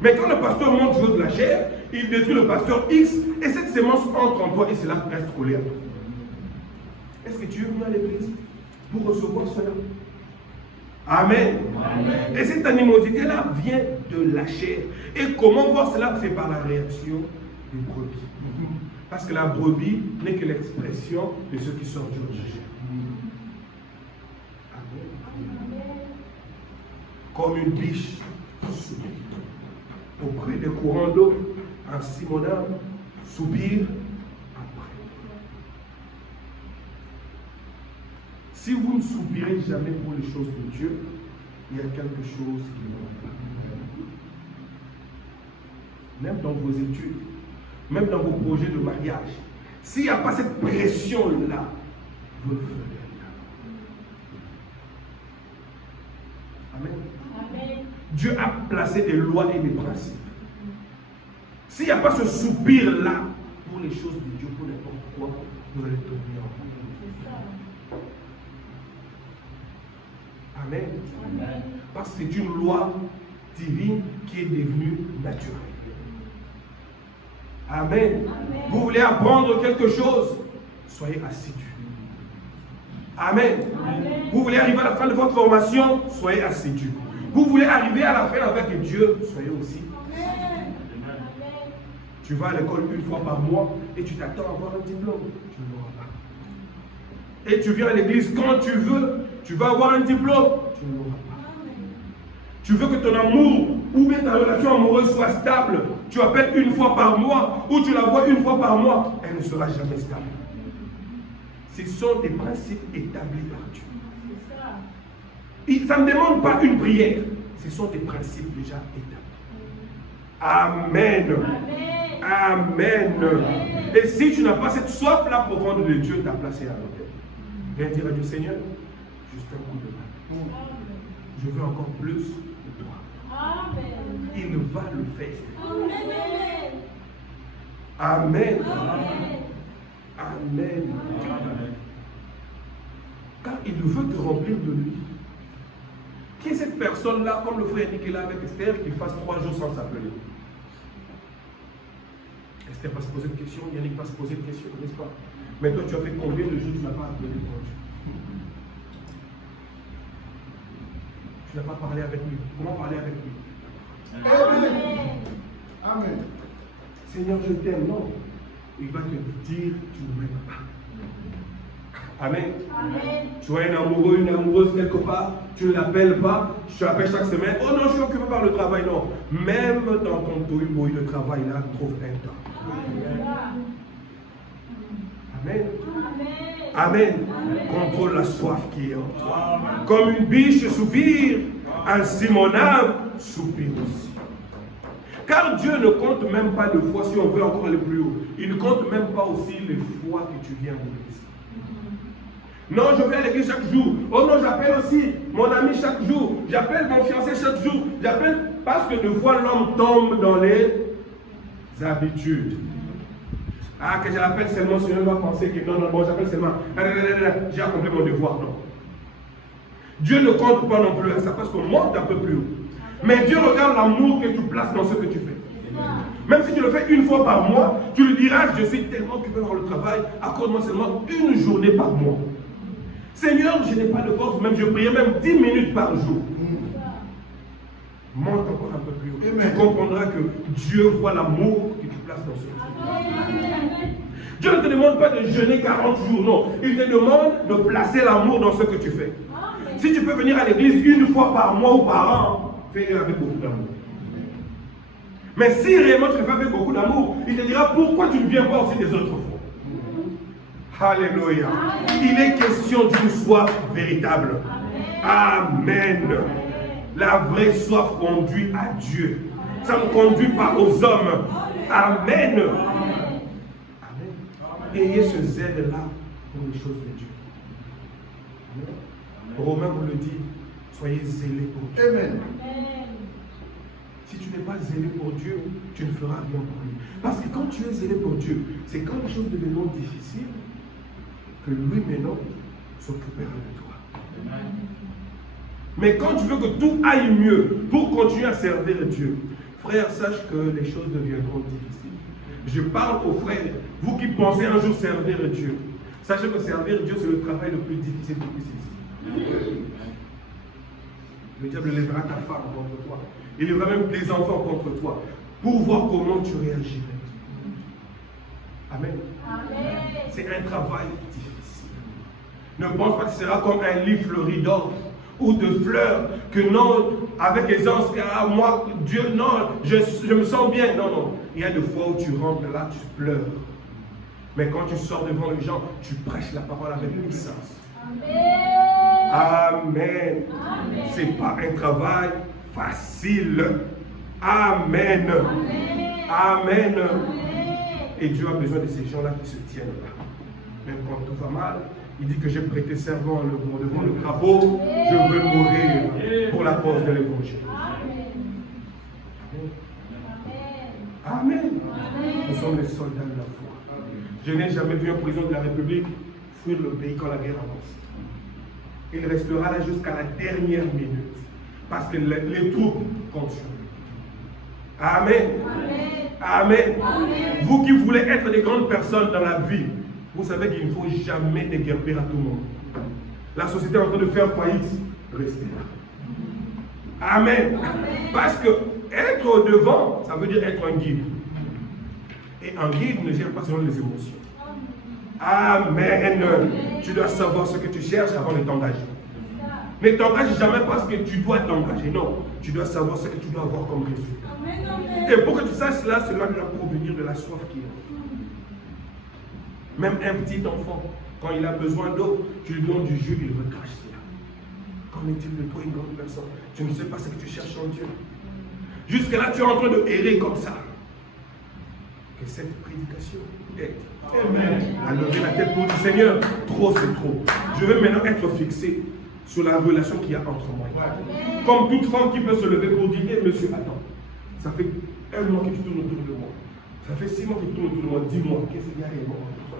Mais quand le pasteur monte du haut de la chair, il détruit le pasteur X et cette sémence entre en toi et cela reste collé à toi. Est-ce que tu es venu à l'église pour recevoir cela? Amen. Amen. Et cette animosité-là vient de la chair. Et comment voir cela? C'est par la réaction des brebis. Parce que la brebis n'est que l'expression de ce qui sort du haut de la chair. Amen. Comme une biche soupire auprès des courants d'eau, ainsi mon âme soupire après. Si vous ne soupirez jamais pour les choses de Dieu, il y a quelque chose qui ne va pas. Même dans vos études, même dans vos projets de mariage, s'il n'y a pas cette pression-là, vous ne ferez rien. Amen. Amen. Dieu a placé des lois et des principes. S'il n'y a pas ce soupir-là pour les choses de Dieu, pour n'importe quoi, vous allez tomber en haut. Amen. Amen. Parce que c'est une loi divine qui est devenue naturelle. Amen. Amen. Vous voulez apprendre quelque chose, soyez assidus. Amen. Amen. Vous voulez arriver à la fin de votre formation, soyez assidus. Vous voulez arriver à la fin avec Dieu, soyez aussi. Amen. Tu vas à l'école une fois par mois et tu t'attends à avoir un diplôme. Tu ne l'auras pas. Et tu viens à l'église quand tu veux, tu vas avoir un diplôme. Tu ne l'auras pas. Tu veux que ton amour ou bien ta relation amoureuse soit stable. Tu appelles une fois par mois ou tu la vois une fois par mois. Elle ne sera jamais stable. Ce sont des principes établis par Dieu. Ça ne demande pas une prière. Ce sont des principes déjà établis. Amen. Amen. Amen. Et si tu n'as pas cette soif-là profonde de Dieu, t'a placé à l'autel. Viens dire à Dieu, Seigneur, juste un coup de main. Je veux encore plus de toi. Amen. Il va le faire. Amen. Amen. Amen. Car il veut te remplir de lui. Qui est cette personne-là, comme le frère Nick est là avec Esther, qui fasse 3 jours sans s'appeler? Esther va se poser une question, Yannick va se poser une question, n'est-ce pas? Mais toi, tu as fait combien de jours tu n'as pas appelé ton Dieu? Tu n'as pas parlé avec lui. Comment parler avec lui? Amen. Amen. Seigneur, je t'aime. Non. Il va te dire, tu ne m'aimes pas. Amen. Amen. Tu as un amoureux, une amoureuse quelque part, tu ne l'appelles pas, tu l'appelles chaque semaine. Oh non, je suis occupé par le travail. Non. Même dans ton tohu-bohu de travail, là, trouve un temps. Amen. Amen. Contrôle la soif qui est en toi. Comme une biche soupire, ainsi mon âme soupire aussi. Car Dieu ne compte même pas les fois, si on veut encore aller plus haut, il ne compte même pas aussi les fois que tu viens à l'église. Non, je vais à l'église chaque jour. Oh non, j'appelle aussi mon ami chaque jour. J'appelle mon fiancé chaque jour. J'appelle parce que de fois l'homme tombe dans les habitudes. Ah, que j'appelle seulement, si on va penser que non, bon, j'appelle seulement. J'ai accompli mon devoir, non. Dieu ne compte pas non plus à ça parce qu'on monte un peu plus haut. Mais Dieu regarde l'amour que tu places dans ce que tu fais. Même si tu le fais une fois par mois, tu lui diras, je suis tellement occupé par le travail, accorde-moi seulement une journée par mois. Seigneur, je n'ai pas de force, même je priais même 10 minutes par jour. Monte encore un peu plus haut. Tu comprendras que Dieu voit l'amour que tu places dans ce que tu fais. Dieu ne te demande pas de jeûner 40 jours, non. Il te demande de placer l'amour dans ce que tu fais. Si tu peux venir à l'église une fois par mois ou par an, fais-le avec beaucoup d'amour. Mais si réellement tu le fais avec beaucoup d'amour, il te dira pourquoi tu ne viens pas aussi des autres fois. Alléluia. Il est question d'une soif véritable. Amen. La vraie soif conduit à Dieu. Ça ne conduit pas aux hommes. Amen. Amen. Ayez ce zèle-là pour les choses de Dieu. Romain vous le dit, soyez zélés pour Dieu. Amen. Si tu n'es pas zélé pour Dieu, tu ne feras rien pour lui. Parce que quand tu es zélé pour Dieu, c'est quand les choses deviennent difficiles que lui maintenant s'occupera de toi. Amen. Mais quand tu veux que tout aille mieux pour continuer à servir Dieu, frère, sache que les choses deviendront difficiles. Je parle aux frères, vous qui pensez un jour servir Dieu, sachez que servir Dieu, c'est le travail le plus difficile qui puisse exister. Le diable lèvera ta femme contre toi. Il lèvera même tes enfants contre toi pour voir comment tu réagirais. Amen. Amen. C'est un travail difficile. Ne pense pas que ce sera comme un lit fleuri d'or ou de fleurs, que non, avec aisance, ah, moi, Dieu, non, je me sens bien. Non, non. Il y a des fois où tu rentres là, tu pleures. Mais quand tu sors devant les gens, tu prêches la parole avec puissance. Amen. Amen. Ce n'est pas un travail facile. Amen. Amen. Amen. Et Dieu a besoin de ces gens-là qui se tiennent là. Même quand tout va mal, il dit que j'ai prêté serment devant le crapaud, je veux mourir pour la cause de l'évangile. Amen. Amen. Nous sommes les soldats de la foi. Je n'ai jamais vu un président de la République fuir le pays quand la guerre avance. Il restera là jusqu'à la dernière minute. Parce que les troupes comptent sur lui. Amen. Amen. Amen. Vous qui voulez être des grandes personnes dans la vie, vous savez qu'il ne faut jamais déguerpir à tout le monde. La société est en train de faire faillite. Restez là. Amen. Amen. Parce que être au devant, ça veut dire être un guide. Et un guide ne gère pas selon les émotions. Amen. Tu dois savoir ce que tu cherches avant de t'engager. Ne t'engage jamais parce que tu dois t'engager. Non, tu dois savoir ce que tu dois avoir comme résultat. Et pour que tu saches cela, cela doit provenir de la soif qui est. Même un petit enfant, quand il a besoin d'eau, tu lui donnes du jus, il recrache cela. Qu'en est-il de toi, une grande personne? Tu ne sais pas ce que tu cherches en Dieu. Jusque là, tu es en train de errer comme ça. Que cette prédication aide. Amen. À lever la tête pour dire, Seigneur, trop c'est trop. Je veux maintenant être fixé sur la relation qu'il y a entre moi et toi. Comme toute femme qui peut se lever pour dire, monsieur, attends, ça fait un mois que tu tournes autour de moi. Ça fait 6 mois que tout le monde. Dis-moi, qu'est-ce qu'il y a réellement entre toi?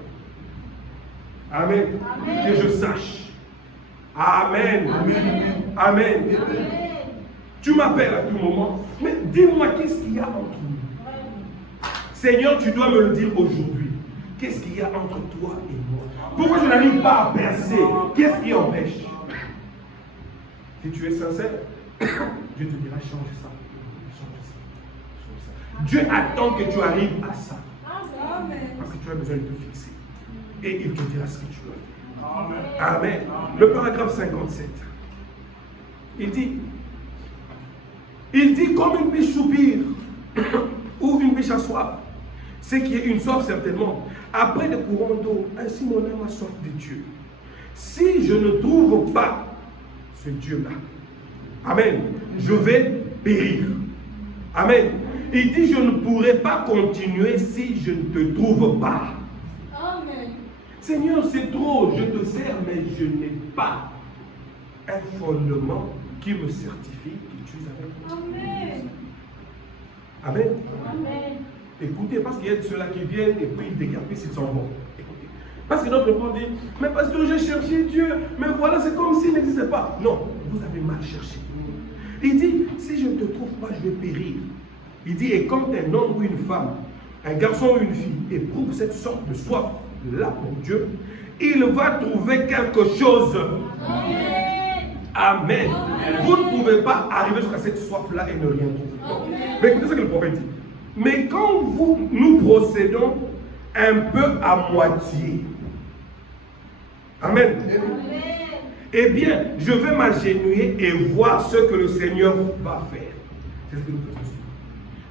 Amen. Amen. Que je sache. Amen. Amen. Amen. Amen. Tu m'appelles à tout moment, mais dis-moi qu'est-ce qu'il y a entre nous. Seigneur, tu dois me le dire aujourd'hui. Qu'est-ce qu'il y a entre toi et moi? Pourquoi je n'arrive pas à percer? Qu'est-ce qui empêche? Si tu es sincère, Dieu te dira change ça. Change ça. Change ça. Dieu attend que tu arrives à ça. Parce que tu as besoin de te fixer. Et il te dira ce que tu dois faire. Amen. Le paragraphe 57. Il dit comme une biche soupire ou une biche a soif. C'est qu'il y a une soif certainement. Après des courants d'eau, ainsi mon âme a soif de Dieu. Si je ne trouve pas ce Dieu-là, amen, je vais périr. Amen. Il dit je ne pourrai pas continuer si je ne te trouve pas. Amen. Seigneur, c'est trop, je te sers, mais je n'ai pas un fondement qui me certifie que tu es avec moi. Amen. Amen. Amen. Écoutez, parce qu'il y a de ceux-là qui viennent et puis ils décapissent, ils s'en vont. Écoutez. Parce que notre réponse dit, mais parce que j'ai cherché Dieu, mais voilà, c'est comme s'il n'existait pas. Non, vous avez mal cherché. Il dit, si je ne te trouve pas, je vais périr. Il dit, et quand un homme ou une femme, un garçon ou une fille éprouve cette sorte de soif-là pour Dieu, il va trouver quelque chose. Amen. Amen. Vous ne pouvez pas arriver jusqu'à cette soif-là et ne rien trouver. Mais écoutez ce que le prophète dit. Mais quand nous procédons un peu à moitié, Amen. Amen. Eh bien, je vais m'agenouiller et voir ce que le Seigneur va faire. C'est ce que nous faisons.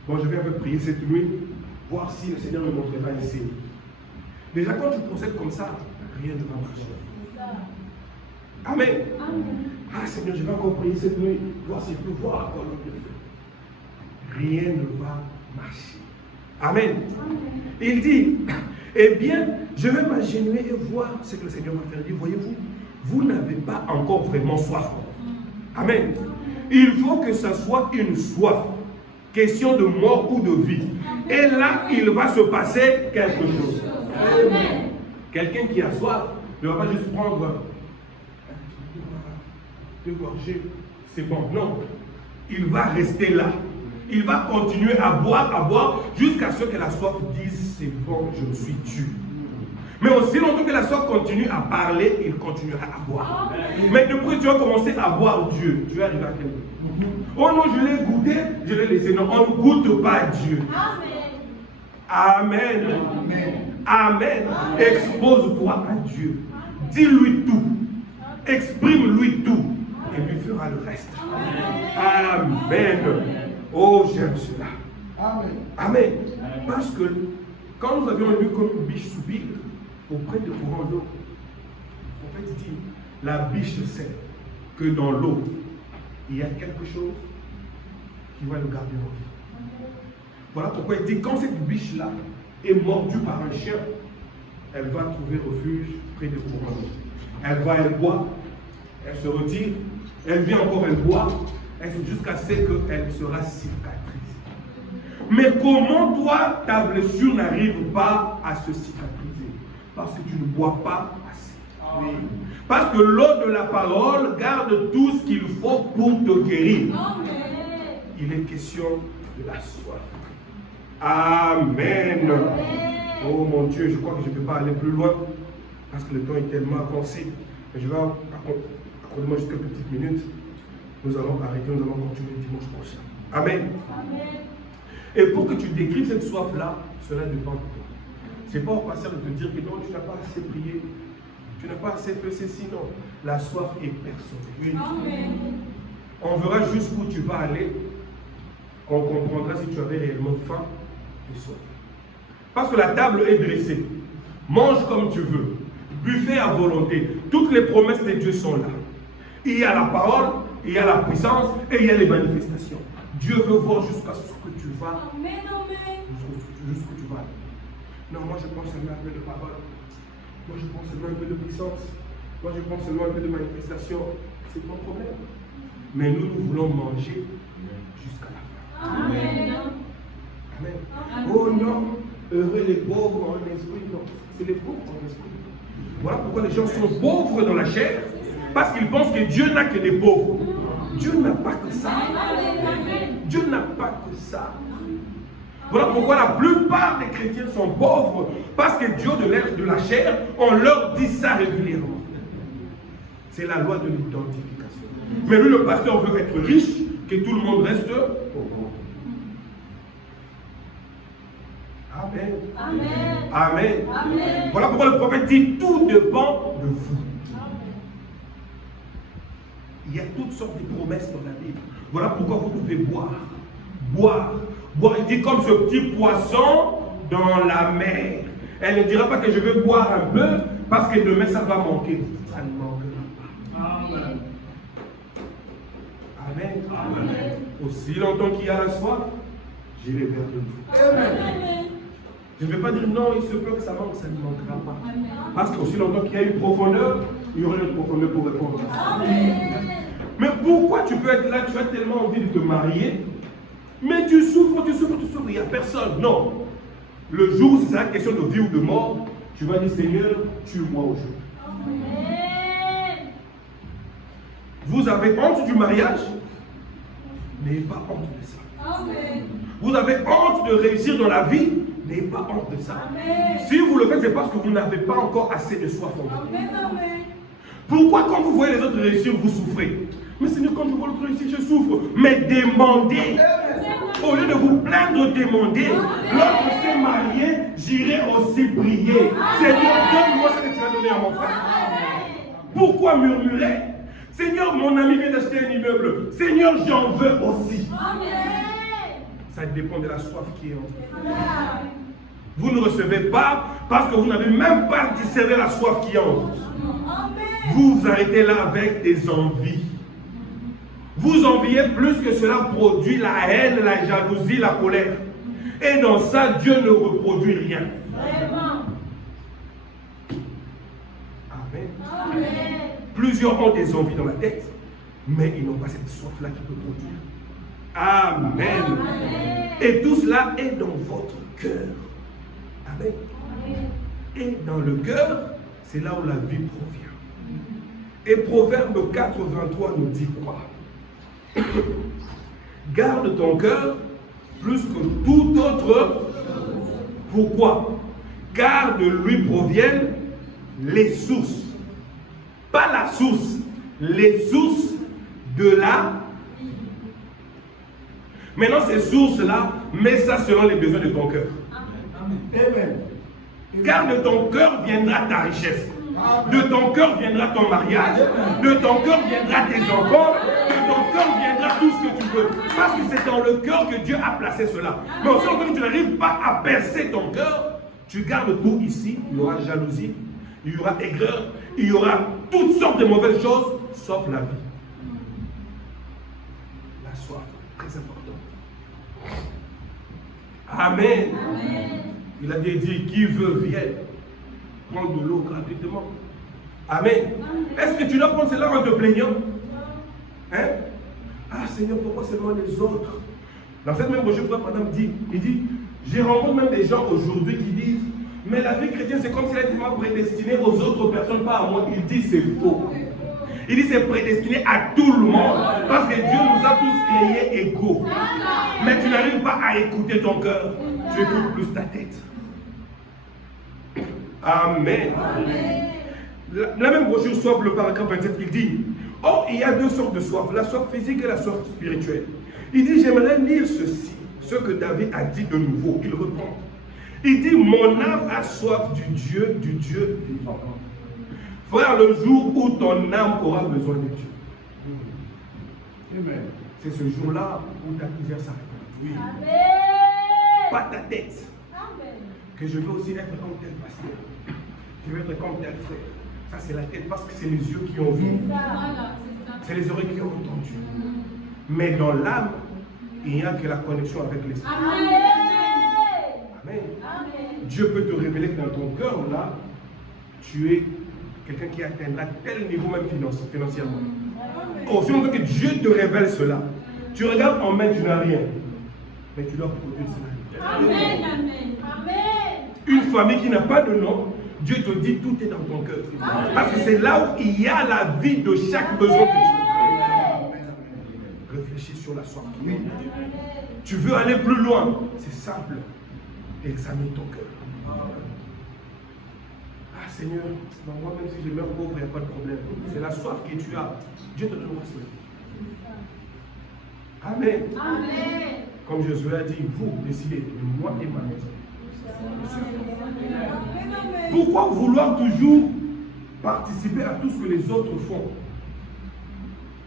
Bon, je vais un peu prier cette nuit, voir si le Seigneur me montrera ici. Déjà, quand tu procèdes comme ça, rien ne va marcher. Amen. Amen. Ah Seigneur, je vais encore prier cette nuit, voir si je peux voir encore le Dieu. Rien ne va marcher. Amen. Amen. Il dit, eh bien, je vais m'agenouiller et voir ce que le Seigneur va faire. Il dit, voyez-vous, vous n'avez pas encore vraiment soif. Amen. Il faut que ce soit une soif, question de mort ou de vie. Et là, il va se passer quelque chose. Amen. Quelqu'un qui a soif ne va pas juste prendre deux gorgées, c'est bon. Non. Il va rester là. Il va continuer à boire, jusqu'à ce que la soif dise, c'est bon, je me suis tué. Mais aussi longtemps que la soif continue à parler, il continuera à boire. Mais depuis que tu vas commencer à boire Dieu, tu vas arriver à quel point? Oh non, je l'ai goûté, je l'ai laissé. Non, on ne goûte pas Dieu. Amen. Amen. Amen. Expose-toi à Dieu. Dis-lui tout. Exprime-lui tout. Et lui fera le reste. Amen. Oh, j'aime cela. Amen. Amen. Parce que quand nous avions lu comme une biche soupire auprès de courants d'eau, en fait, il dit, la biche sait que dans l'eau, il y a quelque chose qui va le garder en vie. Voilà pourquoi il dit, quand cette biche-là est mordue par un chien, elle va trouver refuge près des courants d'eau. Elle boit, elle se retire, elle vient encore, elle boit, jusqu'à ce qu'elle sera cicatrisée. Mais comment toi, ta blessure n'arrive pas à se cicatriser? Parce que tu ne bois pas assez. Oui. Parce que l'eau de la parole garde tout ce qu'il faut pour te guérir. Amen. Il est question de la soif. Amen. Amen. Oh mon Dieu, je crois que je ne peux pas aller plus loin parce que le temps est tellement avancé. Mais je vais accorde-moi juste quelques petites minutes. Nous allons arrêter, nous allons continuer dimanche prochain. Amen. Amen. Et pour que tu décrives cette soif-là, cela dépend de toi. Ce n'est pas au pasteur de te dire que non, tu n'as pas assez prié, tu n'as pas assez fait ceci, non. La soif est personnelle. Amen. On verra jusqu'où tu vas aller. On comprendra si tu avais réellement faim et soif. Parce que la table est dressée. Mange comme tu veux. Buffet à volonté. Toutes les promesses de Dieu sont là. Il y a la parole, il y a la puissance et il y a les manifestations. Dieu veut voir jusqu'à ce que tu vas. Amen, amen. Jusqu'où tu vas. Non, moi je pense seulement un peu de parole. Moi je pense seulement un peu de puissance. Moi je pense seulement un peu de manifestation. C'est ton problème. Mais nous voulons manger jusqu'à la fin. Amen. Amen. Oh non. Heureux les pauvres en esprit. Non, c'est les pauvres en esprit. Voilà pourquoi les gens sont pauvres dans la chair. Parce qu'ils pensent que Dieu n'a que des pauvres. Dieu n'a pas que ça. Dieu n'a pas que ça. Voilà pourquoi la plupart des chrétiens sont pauvres. Parce que Dieu de la chair, on leur dit ça régulièrement. C'est la loi de l'identification. Mais lui, le pasteur veut être riche, que tout le monde reste pauvre. Amen. Amen. Amen. Amen. Voilà pourquoi le prophète dit, tout dépend de vous. Il y a toutes sortes de promesses dans la Bible. Voilà pourquoi vous devez boire. Boire. Boire. Il dit comme ce petit poisson dans la mer. Elle ne dira pas que je vais boire un peu parce que demain ça va manquer. Ça ne manquera pas. Amen. Amen. Amen. Aussi longtemps qu'il y a la soif, j'irai vers vous. Amen. Je ne vais pas dire non, il se peut que ça manque, ça ne manquera pas. Amen. Parce qu'aussi longtemps qu'il y a une profondeur, il y aura une profondeur pour répondre à ça. Amen. Mais pourquoi tu peux être là, tu as tellement envie de te marier, mais tu souffres, il n'y a personne. Non. Le jour où c'est la question de vie ou de mort, tu vas dire Seigneur, tue-moi aujourd'hui. Amen. Vous avez honte du mariage? N'ayez pas honte de ça. Amen. Vous avez honte de réussir dans la vie? N'ayez pas honte de ça. Amen. Si vous le faites, c'est parce que vous n'avez pas encore assez de soif en vous. Amen. Amen. Pourquoi quand vous voyez les autres réussir, vous souffrez? Mais Seigneur, quand je vois l'autre réussir, je souffre. Mais demandez. Au lieu de vous plaindre, demandez. Lorsque je suis marié, j'irai aussi prier. Seigneur, donne-moi ce que tu as donné à mon frère. Pourquoi murmurer? Seigneur, mon ami vient d'acheter un immeuble. Seigneur, j'en veux aussi. Amen. Ça dépend de la soif qui est en vous. Amen. Vous ne recevez pas parce que vous n'avez même pas discerné la soif qui est en vous. Vous vous arrêtez là avec des envies. Vous enviez plus que cela produit la haine, la jalousie, la colère. Et dans ça, Dieu ne reproduit rien. Vraiment. Amen. Amen. Plusieurs ont des envies dans la tête, mais ils n'ont pas cette soif-là qui peut produire. Amen. Amen. Et tout cela est dans votre cœur. Amen. Amen. Et dans le cœur, c'est là où la vie provient. Et Proverbe 4, 23 nous dit quoi? Garde ton cœur plus que tout autre. Pourquoi? Car de lui proviennent les sources. Pas la source, les sources de la. Maintenant, ces sources-là, mets ça selon les besoins de ton cœur. Amen. Car de ton cœur viendra ta richesse. De ton cœur viendra ton mariage. De ton cœur viendra tes enfants. De ton cœur viendra tout ce que tu veux. Parce que c'est dans le cœur que Dieu a placé cela. Mais aussi, quand tu n'arrives pas à percer ton cœur, tu gardes tout ici. Il y aura jalousie, il y aura aigreur, il y aura toutes sortes de mauvaises choses, sauf la vie. La soif, très important. Amen. Amen. Il a dit, qui veut vienne prendre de l'eau gratuitement. Amen. Est-ce que tu dois prendre cela en te plaignant? Hein? Ah Seigneur, pourquoi seulement les autres? Dans cette même brochure, madame dit, il dit, j'ai rencontré même des gens aujourd'hui qui disent, mais la vie chrétienne c'est comme si elle était prédestinée aux autres personnes, pas à moi. Il dit c'est faux. Il dit c'est prédestiné à tout le monde. Parce que Dieu nous a tous créés égaux. Mais tu n'arrives pas à écouter ton cœur. Tu écoutes plus ta tête. Amen. La même brochure soif, le paragraphe 27, il dit, oh, il y a deux sortes de soif, la soif physique et la soif spirituelle. Il dit, j'aimerais lire ceci, ce que David a dit de nouveau. Il reprend. Il dit, mon âme a soif du Dieu vivant. Frère, le jour où ton âme aura besoin de Dieu. Amen. C'est ce jour-là où ta misère s'arrête. Oui. Amen. Pas ta tête. Amen. Que je veux aussi être comme tel pasteur. Je veux être comme tel frère. Ça, c'est la tête parce que c'est les yeux qui ont vu. Voilà, C'est les oreilles qui ont entendu. Mais dans l'âme, il n'y a que la connexion avec l'esprit. Amen. Amen. Amen. Dieu peut te révéler que dans ton cœur, là, tu es quelqu'un qui atteindra tel niveau même financièrement. Aussi longtemps que Dieu te révèle cela, tu regardes en main, tu n'as rien. Mais tu dois produire cela. Amen. Amen. Amen. famille qui n'a pas de nom, Dieu te dit tout est dans ton cœur. Parce que c'est là où il y a la vie de chaque besoin que tu as. Réfléchis sur la soif qui est. Tu veux aller plus loin, c'est simple. Examine ton cœur. Ah Seigneur, moi même si je meurs pauvre, il n'y a pas de problème. C'est la soif que tu as. Dieu te donnera cela. Amen. Amen. Comme Josué a dit, vous décidez, moi et ma maison. Pourquoi vouloir toujours participer à tout ce que les autres font?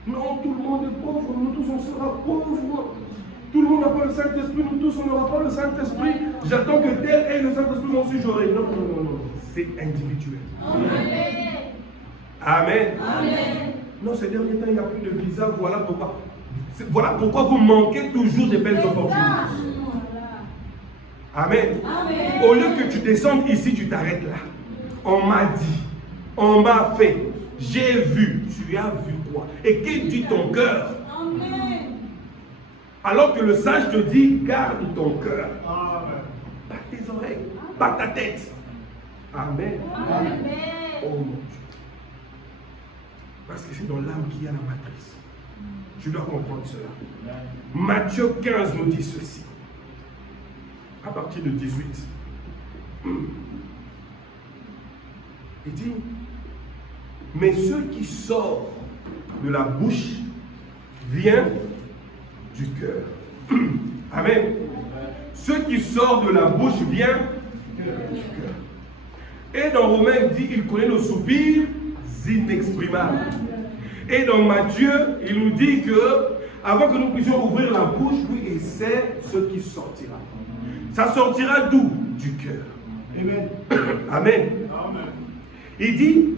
Non, tout le monde est pauvre, nous tous on sera pauvres. Tout le monde n'a pas le Saint-Esprit, nous tous on n'aura pas le Saint-Esprit. J'attends que tel ait le Saint-Esprit, moi aussi j'aurai. Non, non, non, non. C'est individuel. Amen. Amen. Non, ces derniers temps, il n'y a plus de visa. Voilà pourquoi vous manquez toujours de belles opportunités. Amen. Amen. Au lieu que tu descendes ici, tu t'arrêtes là. On m'a dit, on m'a fait, j'ai vu. Tu as vu quoi? Et que dit ton cœur? Amen. Alors que le sage te dit, garde ton cœur. Pas tes oreilles, pas ta tête. Amen. Amen. Oh mon Dieu. Parce que c'est dans l'âme qu'il y a la matrice. Tu dois comprendre cela. Matthieu 15 nous dit ceci. À partir de 18. Il dit, mais ce qui sort de la bouche vient du cœur. Amen. Ce qui sort de la bouche vient du cœur. Et dans Romains, il dit, il connaît nos soupirs inexprimables. Et dans Matthieu, il nous dit que, avant que nous puissions ouvrir la bouche, lui, il sait ce qui sortira. Ça sortira d'où? Du cœur. Amen. Amen. Amen. Il dit,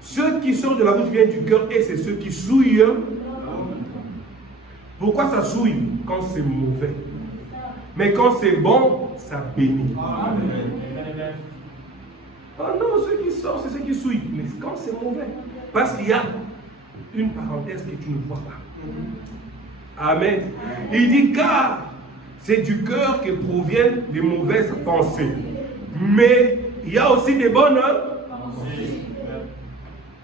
ce qui sort de la bouche vient du cœur et c'est ce qui souille. Pourquoi ça souille? Quand c'est mauvais. Mais quand c'est bon, ça bénit. Amen. Oh non, ce qui sort, c'est ce qui souille. Mais quand c'est mauvais. Parce qu'il y a une parenthèse que tu ne vois pas. Amen. Il dit, car c'est du cœur que proviennent les mauvaises pensées. Mais il y a aussi des bonnes pensées.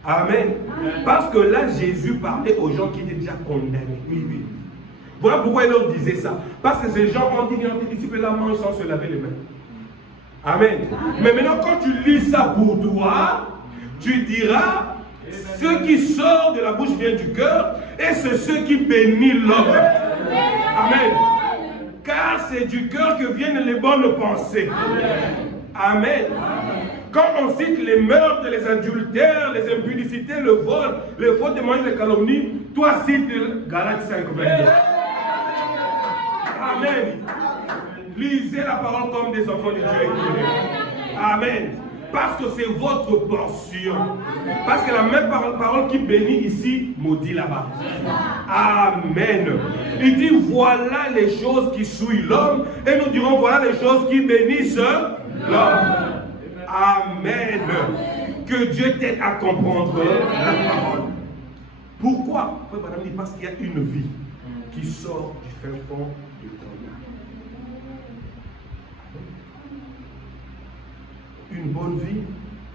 Amen. Parce que là, Jésus parlait aux gens qui étaient déjà condamnés. Oui, oui. Voilà pourquoi il leur disait ça. Parce que ces gens ont dit qu'ils la main sans se laver les mains. Amen. Mais maintenant, quand tu lis ça pour toi, tu diras, ce qui sort de la bouche vient du cœur, et c'est ce qui bénit l'homme. Amen. Car c'est du cœur que viennent les bonnes pensées. Amen. Quand on cite les meurtres, les adultères, les impudicités, le vol, les faux témoignages, les calomnies, toi cite Galates 5, 22. Amen. Lisez la parole comme des enfants de Dieu. Amen. Parce que c'est votre portion. Parce que la même parole qui bénit ici, maudit là-bas. Amen. Il dit, voilà les choses qui souillent l'homme. Et nous dirons, voilà les choses qui bénissent l'homme. Amen. Que Dieu t'aide à comprendre la parole. Pourquoi? Parce qu'il y a une vie qui sort du fin fond de ton âme. Une bonne vie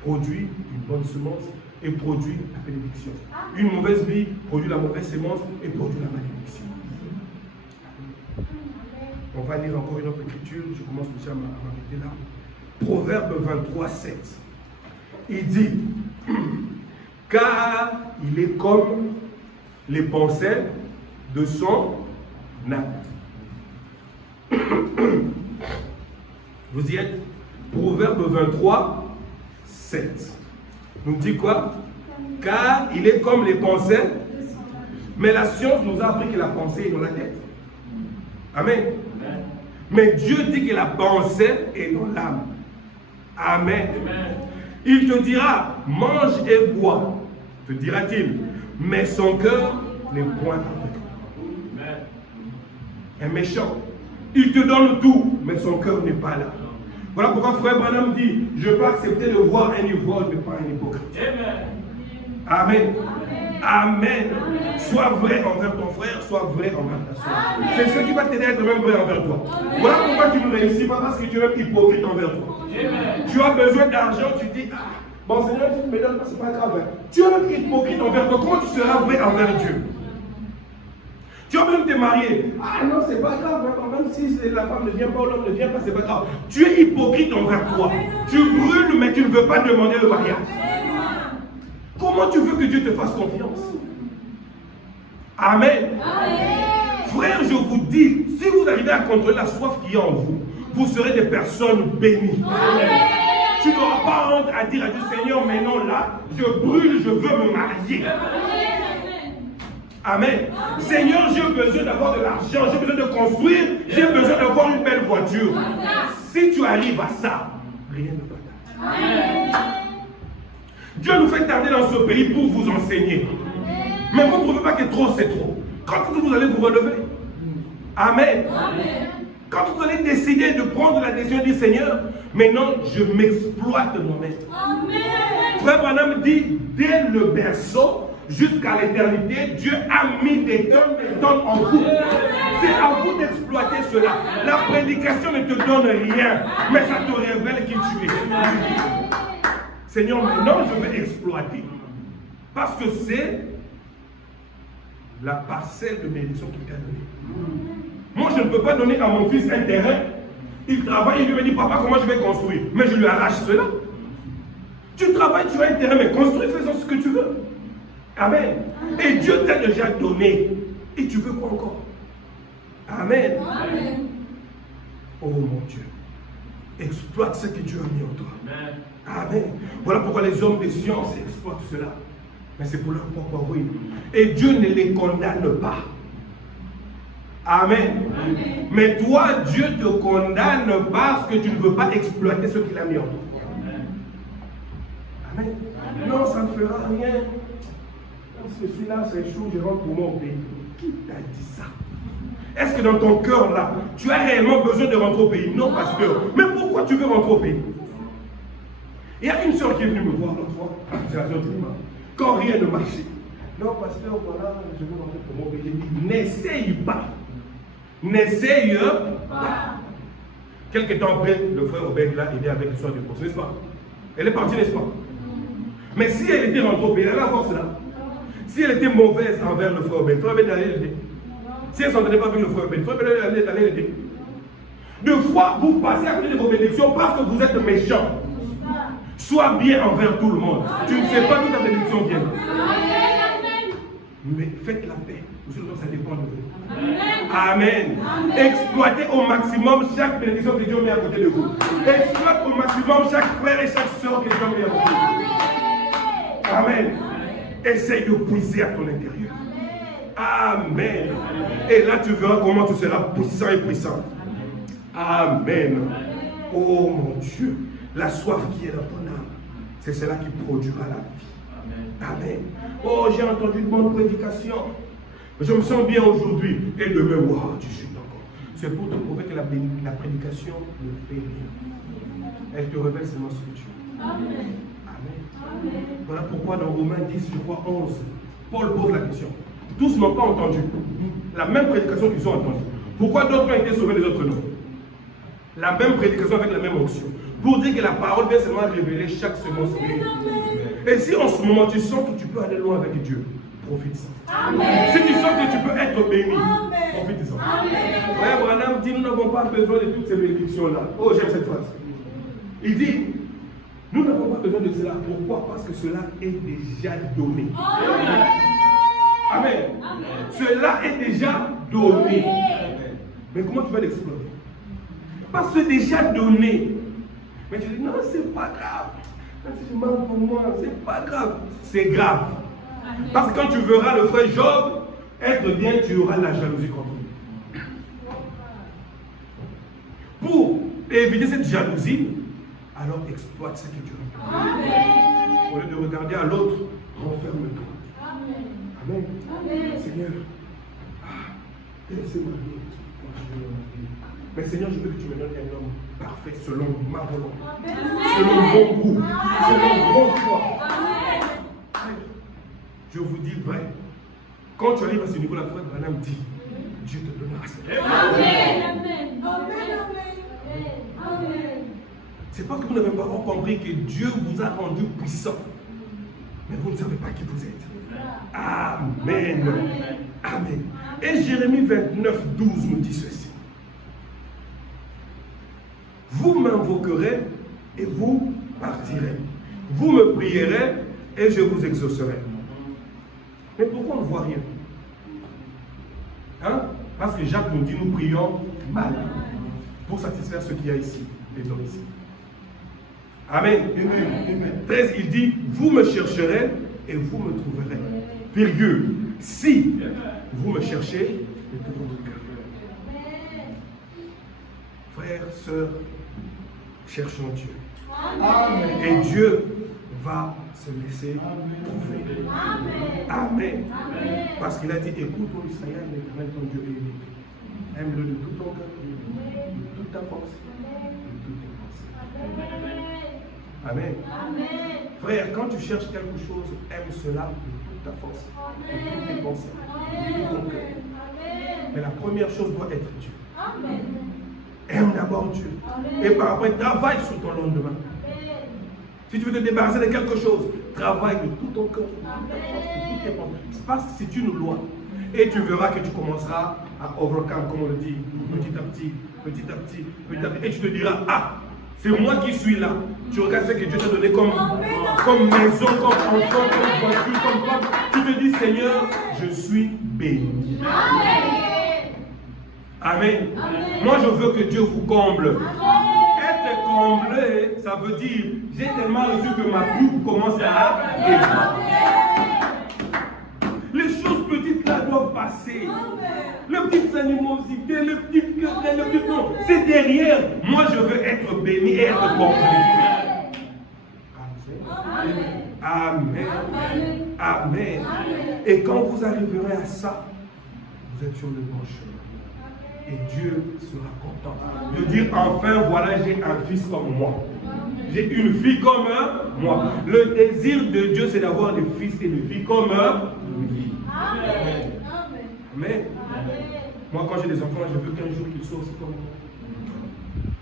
produit une bonne semence et produit la bénédiction. Une mauvaise vie produit la mauvaise semence et produit la malédiction. On va lire encore une autre écriture. Je commence déjà à m'arrêter là. Proverbe 23, 7. Il dit, car il est comme les pensées de son âme. Vous y êtes? Proverbe 23, 7. Nous dit quoi? Car il est comme les pensées. Mais la science nous a appris que la pensée est dans la tête. Amen. Mais Dieu dit que la pensée est dans l'âme. Amen. Il te dira, mange et bois, te dira-t-il, mais son cœur n'est point avec toi. Un méchant, il te donne tout, mais son cœur n'est pas là. Voilà pourquoi frère Branham dit, je peux accepter de voir un ivrogne, mais pas un hypocrite. Amen. Amen. Sois vrai envers ton frère, sois vrai envers ta soeur. C'est ce qui va t'aider à être même vrai envers toi. Voilà pourquoi tu ne réussis pas, parce que tu es même hypocrite envers toi. Tu as besoin d'argent, tu dis, ah, bon Seigneur, tu ne me donnes pas, c'est pas grave. Tu es même hypocrite envers toi. Comment tu seras vrai envers Dieu? Tu as besoin de te marier. Ah non, c'est pas grave, même si la femme ne vient pas ou l'homme ne vient pas, c'est pas grave. Tu es hypocrite envers toi. Tu brûles, mais tu ne veux pas demander le mariage. Comment tu veux que Dieu te fasse confiance? Amen. Frère, je vous dis, si vous arrivez à contrôler la soif qui est en vous, vous serez des personnes bénies. Tu n'auras pas honte à dire à Dieu, Seigneur, maintenant là, je brûle, je veux me marier. Amen. Seigneur, j'ai besoin d'avoir de l'argent, j'ai besoin de construire, j'ai besoin d'avoir une belle voiture. Si tu arrives à ça, rien ne t'attend. Dieu nous fait tarder dans ce pays pour vous enseigner. Mais vous ne trouvez pas que trop c'est trop. Quand vous allez vous relever. Amen. Quand vous allez décider de prendre la décision du Seigneur, maintenant je m'exploite moi-même. Frère Branham dit, dès le berceau, jusqu'à l'éternité, Dieu a mis des dons en vous. C'est à vous d'exploiter cela. La prédication ne te donne rien, mais ça te révèle qui tu es. Seigneur, maintenant je vais exploiter. Parce que c'est la parcelle de bénédiction qu'il t'a donnée. Moi, je ne peux pas donner à mon fils un terrain. Il travaille, il lui me dit, papa, comment je vais construire? Mais je lui arrache cela. Tu travailles, tu as un terrain, mais construis, faisons ce que tu veux. Amen. Et Dieu t'a déjà donné. Et tu veux quoi encore? Amen. Oh mon Dieu. Exploite ce que Dieu a mis en toi. Amen. Voilà pourquoi les hommes de science exploitent cela. Mais c'est pour leur propre ruine. Et Dieu ne les condamne pas. Amen. Mais toi, Dieu te condamne parce que tu ne veux pas exploiter ce qu'il a mis en toi. Amen. Non, ça ne fera rien. Parce que celui-là, c'est chaud, je rentre pour mon pays. Qui t'a dit ça? Est-ce que dans ton cœur là, tu as réellement besoin de rentrer au pays? Non, pasteur. Mais pourquoi tu veux rentrer au pays? Il y a une soeur qui est venue me voir l'autre fois, quand rien ne marchait. Non, pasteur, voilà, je veux rentrer pour mon pays. J'ai dit, n'essaye pas. N'essaye pas. Quelque temps après, le frère Obed là, il est avec l'histoire du poste, n'est-ce pas? Elle est partie, n'est-ce pas? Mais si elle était rentrée au pays, elle allait avoir cela. Si elle était mauvaise envers le frère Obed, le frère Obed allait l'aider. Si elle ne s'entendait pas avec le frère Obed, le frère Obed allait l'aider. Deux fois, vous passez à côté de vos bénédictions parce que vous êtes méchant. Sois bien envers tout le monde. Tu ne sais pas d'où ta bénédiction vient. Mais faites la paix. Ça dépend de vous. Amen. Exploitez au maximum chaque bénédiction que Dieu met à côté de vous. Exploite au maximum chaque frère et chaque soeur que Dieu met à côté de vous. Amen. Essaye de puiser à ton intérieur. Amen. Et là, tu verras comment tu seras puissant et puissante. Amen. Oh mon Dieu. La soif qui est dans ton âme, c'est cela qui produira la vie. Amen. Oh, j'ai entendu de bonnes prédications. Je me sens bien aujourd'hui. Et demain, wow, tu chutes encore. C'est pour te prouver que la prédication ne fait rien. Elle te révèle seulement ce que tu es. Amen. Amen. Voilà pourquoi dans Romains 10, je crois 11, Paul pose la question. Tous n'ont pas entendu la même prédication qu'ils ont entendue. Pourquoi d'autres ont été sauvés, les autres non? La même prédication avec la même onction. Pour dire que la parole vient seulement révéler chaque semence. Et si en ce moment tu sens que tu peux aller loin avec Dieu, profite-en. Si tu sens que tu peux être béni, profite-en. Frère Branham dit, nous n'avons pas besoin de toutes ces bénédictions-là. Oh, j'aime cette phrase. Il dit, nous n'avons pas besoin de cela. Pourquoi? Parce que cela est déjà donné. Amen. Cela est déjà donné. Mais comment tu vas l'exploiter? Parce que c'est déjà donné. Mais tu dis, non, c'est pas grave. Même si je manque pour moi, c'est pas grave. C'est grave. Parce que quand tu verras le frère Job être bien, tu auras la jalousie contre lui. Pour éviter cette jalousie, alors exploite ce que Dieu a fait. Au lieu de regarder à l'autre, renferme-toi. Amen. Seigneur, laissez-moi bien. Mais Seigneur, je veux que tu me donnes un homme parfait selon ma volonté, selon mon goût, selon mon choix. je vous dis vrai. Quand tu arrives à ce niveau-là, frère Branham dit, Dieu te donnera ça. C'est parce que vous n'avez pas encore compris que Dieu vous a rendu puissant. Mais vous ne savez pas qui vous êtes. Amen. Amen. Et Jérémie 29, 12 nous dit ceci. Vous m'invoquerez et vous partirez. Vous me prierez et je vous exaucerai. Mais pourquoi on ne voit rien? Hein? Parce que Jacques nous dit, nous prions mal pour satisfaire ce qu'il y a ici, les hommes ici. Amen. Amen. 13, il dit, vous me chercherez et vous me trouverez. Virgule. Si vous me cherchez de tout votre cœur. Frères, sœurs, cherchons Dieu. Amen. Et Dieu va se laisser trouver. Amen. Amen. Amen. Parce qu'il a dit, écoute, ô Israël, l'Éternel ton Dieu est unique. Aime-le de tout ton cœur, de toute ta force, de toutes tes pensées. Amen. Amen. Frère, quand tu cherches quelque chose, aime cela de toute ta force, de toutes tes pensées, de tout ton cœur. Mais la première chose doit être Dieu. Amen. Aime d'abord Dieu. Amen. Et par après, travaille sur ton lendemain. Amen. Si tu veux te débarrasser de quelque chose, travaille de tout ton cœur, de toute ta force, de toutes tes pensées. Parce que c'est une loi. Et tu verras que tu commenceras à overcome, comme on le dit, petit à petit, petit à petit, petit à petit. Et tu te diras, ah, c'est moi qui suis là. Tu regardes ce que Dieu t'a donné comme maison, comme enfant, comme voiture, comme femme. Tu te dis, Seigneur, je suis béni. Amen. Amen. Amen. Moi, je veux que Dieu vous comble. Amen. Être comblé, ça veut dire, j'ai tellement reçu que ma coupe commence à évoluer. Les choses petites là doivent passer. Les petites animosités, les petites querelles, les petites non. C'est derrière. Moi, je veux être béni et être comblé. Amen. Amen. Amen. Amen. Et quand vous arriverez à ça, vous êtes sur le bon chemin. Et Dieu sera content de dire, enfin, voilà, j'ai un fils comme moi. J'ai une fille comme moi. Le désir de Dieu, c'est d'avoir des fils et des filles comme lui. Amen. Amen. Moi, quand j'ai des enfants, je veux qu'un jour qu'ils soient aussi comme moi.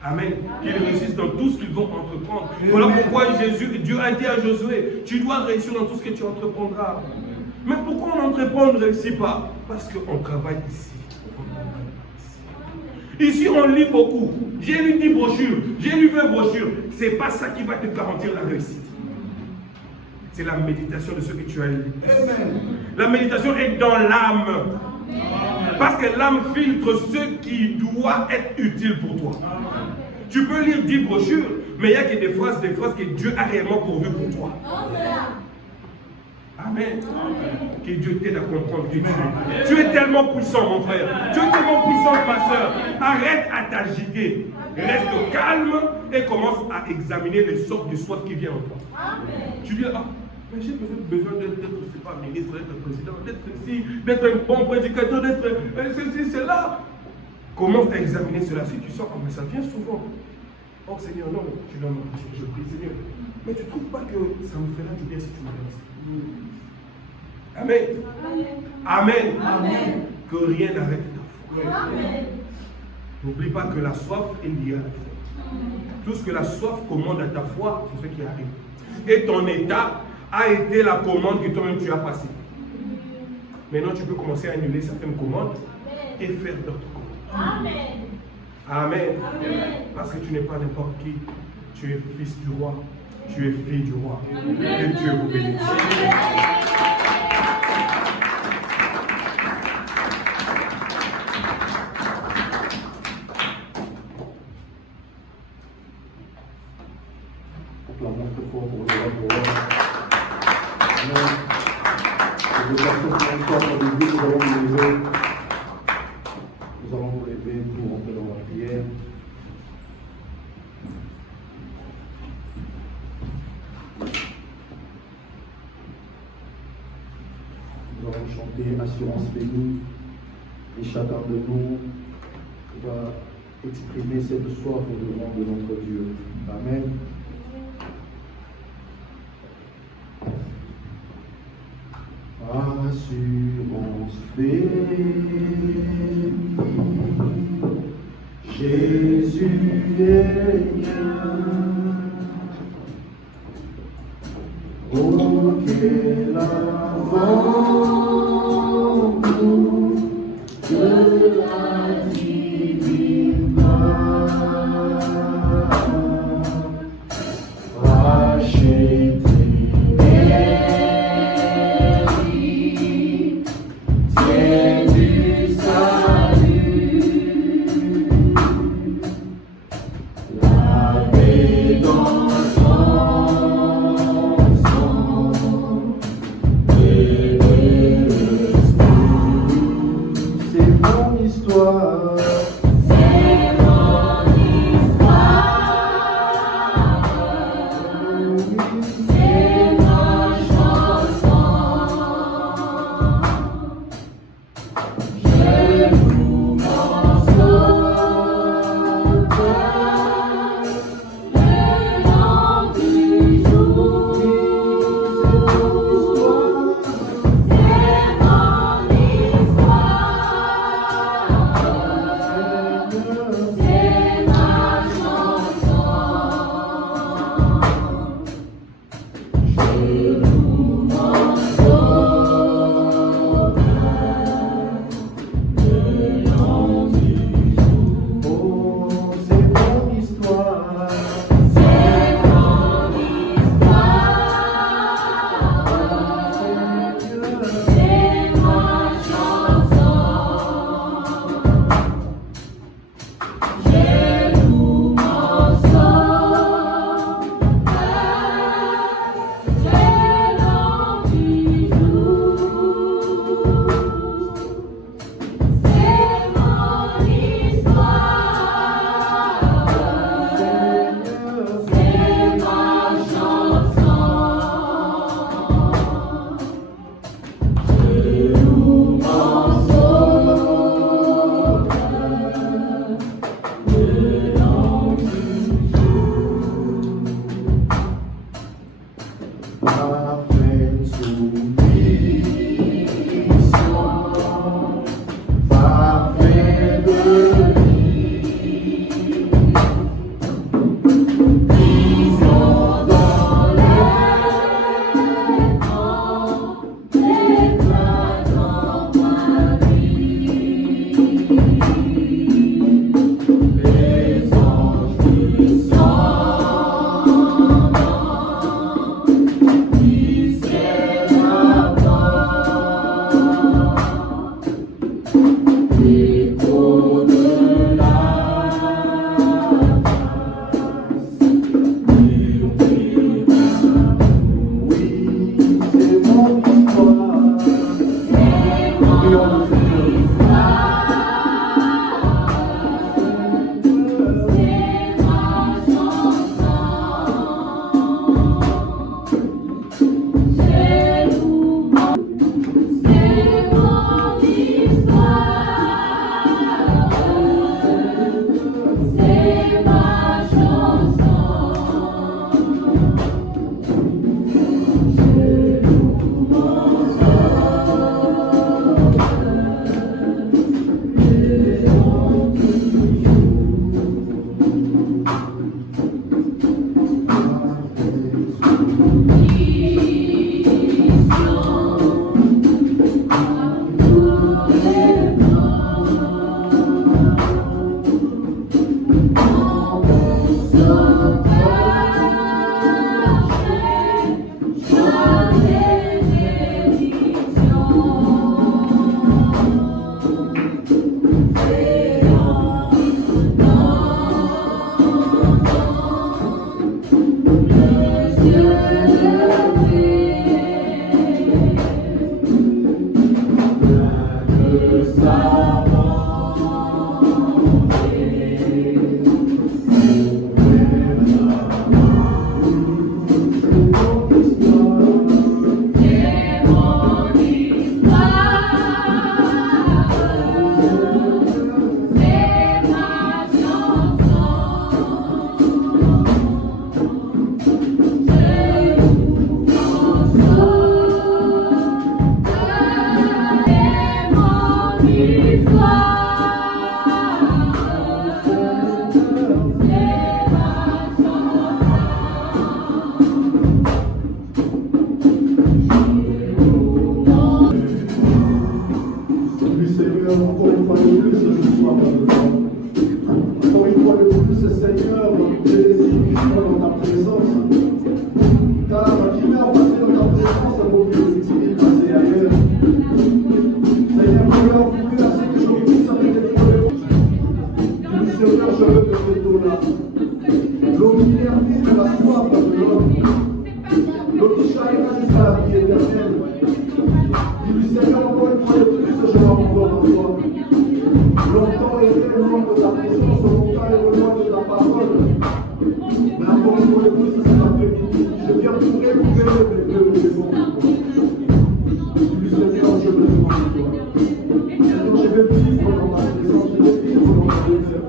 Amen. Qu'ils réussissent dans tout ce qu'ils vont entreprendre. Voilà pourquoi Dieu a dit à Josué, tu dois réussir dans tout ce que tu entreprendras. Mais pourquoi on entreprend, on ne réussit pas? Parce qu'on travaille ici. Ici, on lit beaucoup. J'ai lu 10 brochures, j'ai lu 20 brochures. Ce n'est pas ça qui va te garantir la réussite. C'est la méditation de ce que tu as lu. Amen. La méditation est dans l'âme. Parce que l'âme filtre ce qui doit être utile pour toi. Amen. Tu peux lire 10 brochures, mais il n'y a que des phrases que Dieu a réellement pourvues pour toi. Amen. Amen. Que Dieu t'aide à comprendre qui tu es. Tu es tellement puissant, mon frère. Tu es tellement puissante, ma soeur. Arrête à t'agiter. Reste calme et commence à examiner les sortes de soif qui viennent en toi. Amen. Tu dis, ah, mais j'ai besoin d'être, je ne sais pas, ministre, d'être président, d'être ici, d'être un bon prédicateur, d'être ceci, cela. Commence à examiner cela. Si tu sens, oh, mais ça vient souvent. Oh Seigneur, non, je prie, Seigneur. Mais tu ne trouves pas que ça me fera du bien si tu me laisses. Amen. Amen. Amen. Que rien n'arrête ta foi. N'oublie pas que la soif est liée à la foi. Tout ce que la soif commande à ta foi, c'est ce qui arrive. Et ton état a été la commande que toi-même tu as passée. Maintenant, tu peux commencer à annuler certaines commandes et faire d'autres commandes. Amen. Amen. Amen. Parce que tu n'es pas n'importe qui. Tu es fils du roi. Tu es fille du roi. Amen. Que Dieu vous bénisse. Nous allons nous lever pour entrer dans la prière. Nous allons chanter Assurance bénie et chacun de nous va exprimer cette soif au devant de notre Dieu. Amen. assurance bénie, Jésus est bien. Oh, quel amour de la divine part, racheté, guéri, c'est du salut, lavé dans son sang, et L'eau qui vient de la soif de l'homme. L'eau qui charriera jusqu'à la vie éternelle. Dis-lui, Seigneur, encore une fois de plus, je m'abandonne en toi. Longtemps et loin de ta présence, longtemps et loin de ta parole. Mais encore une fois de plus, cet après-midi, je viens pour éprouver mes vœux, mes bons. Dis-lui, Seigneur, je me demande de toi. Seigneur, je vais vivre dans ta présence, je vais vivre dans ta lumière.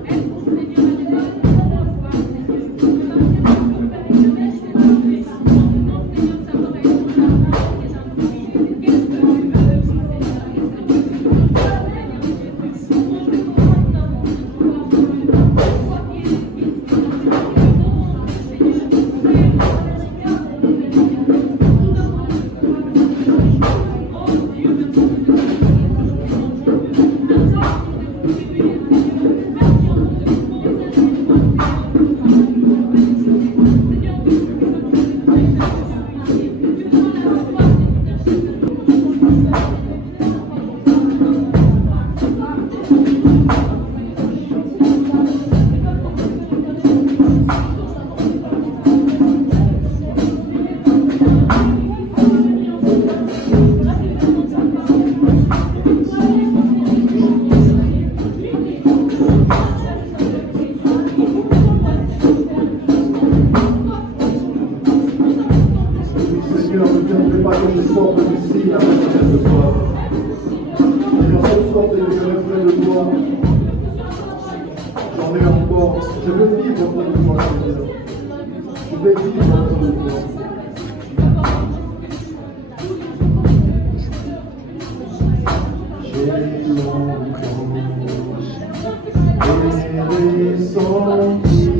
Senti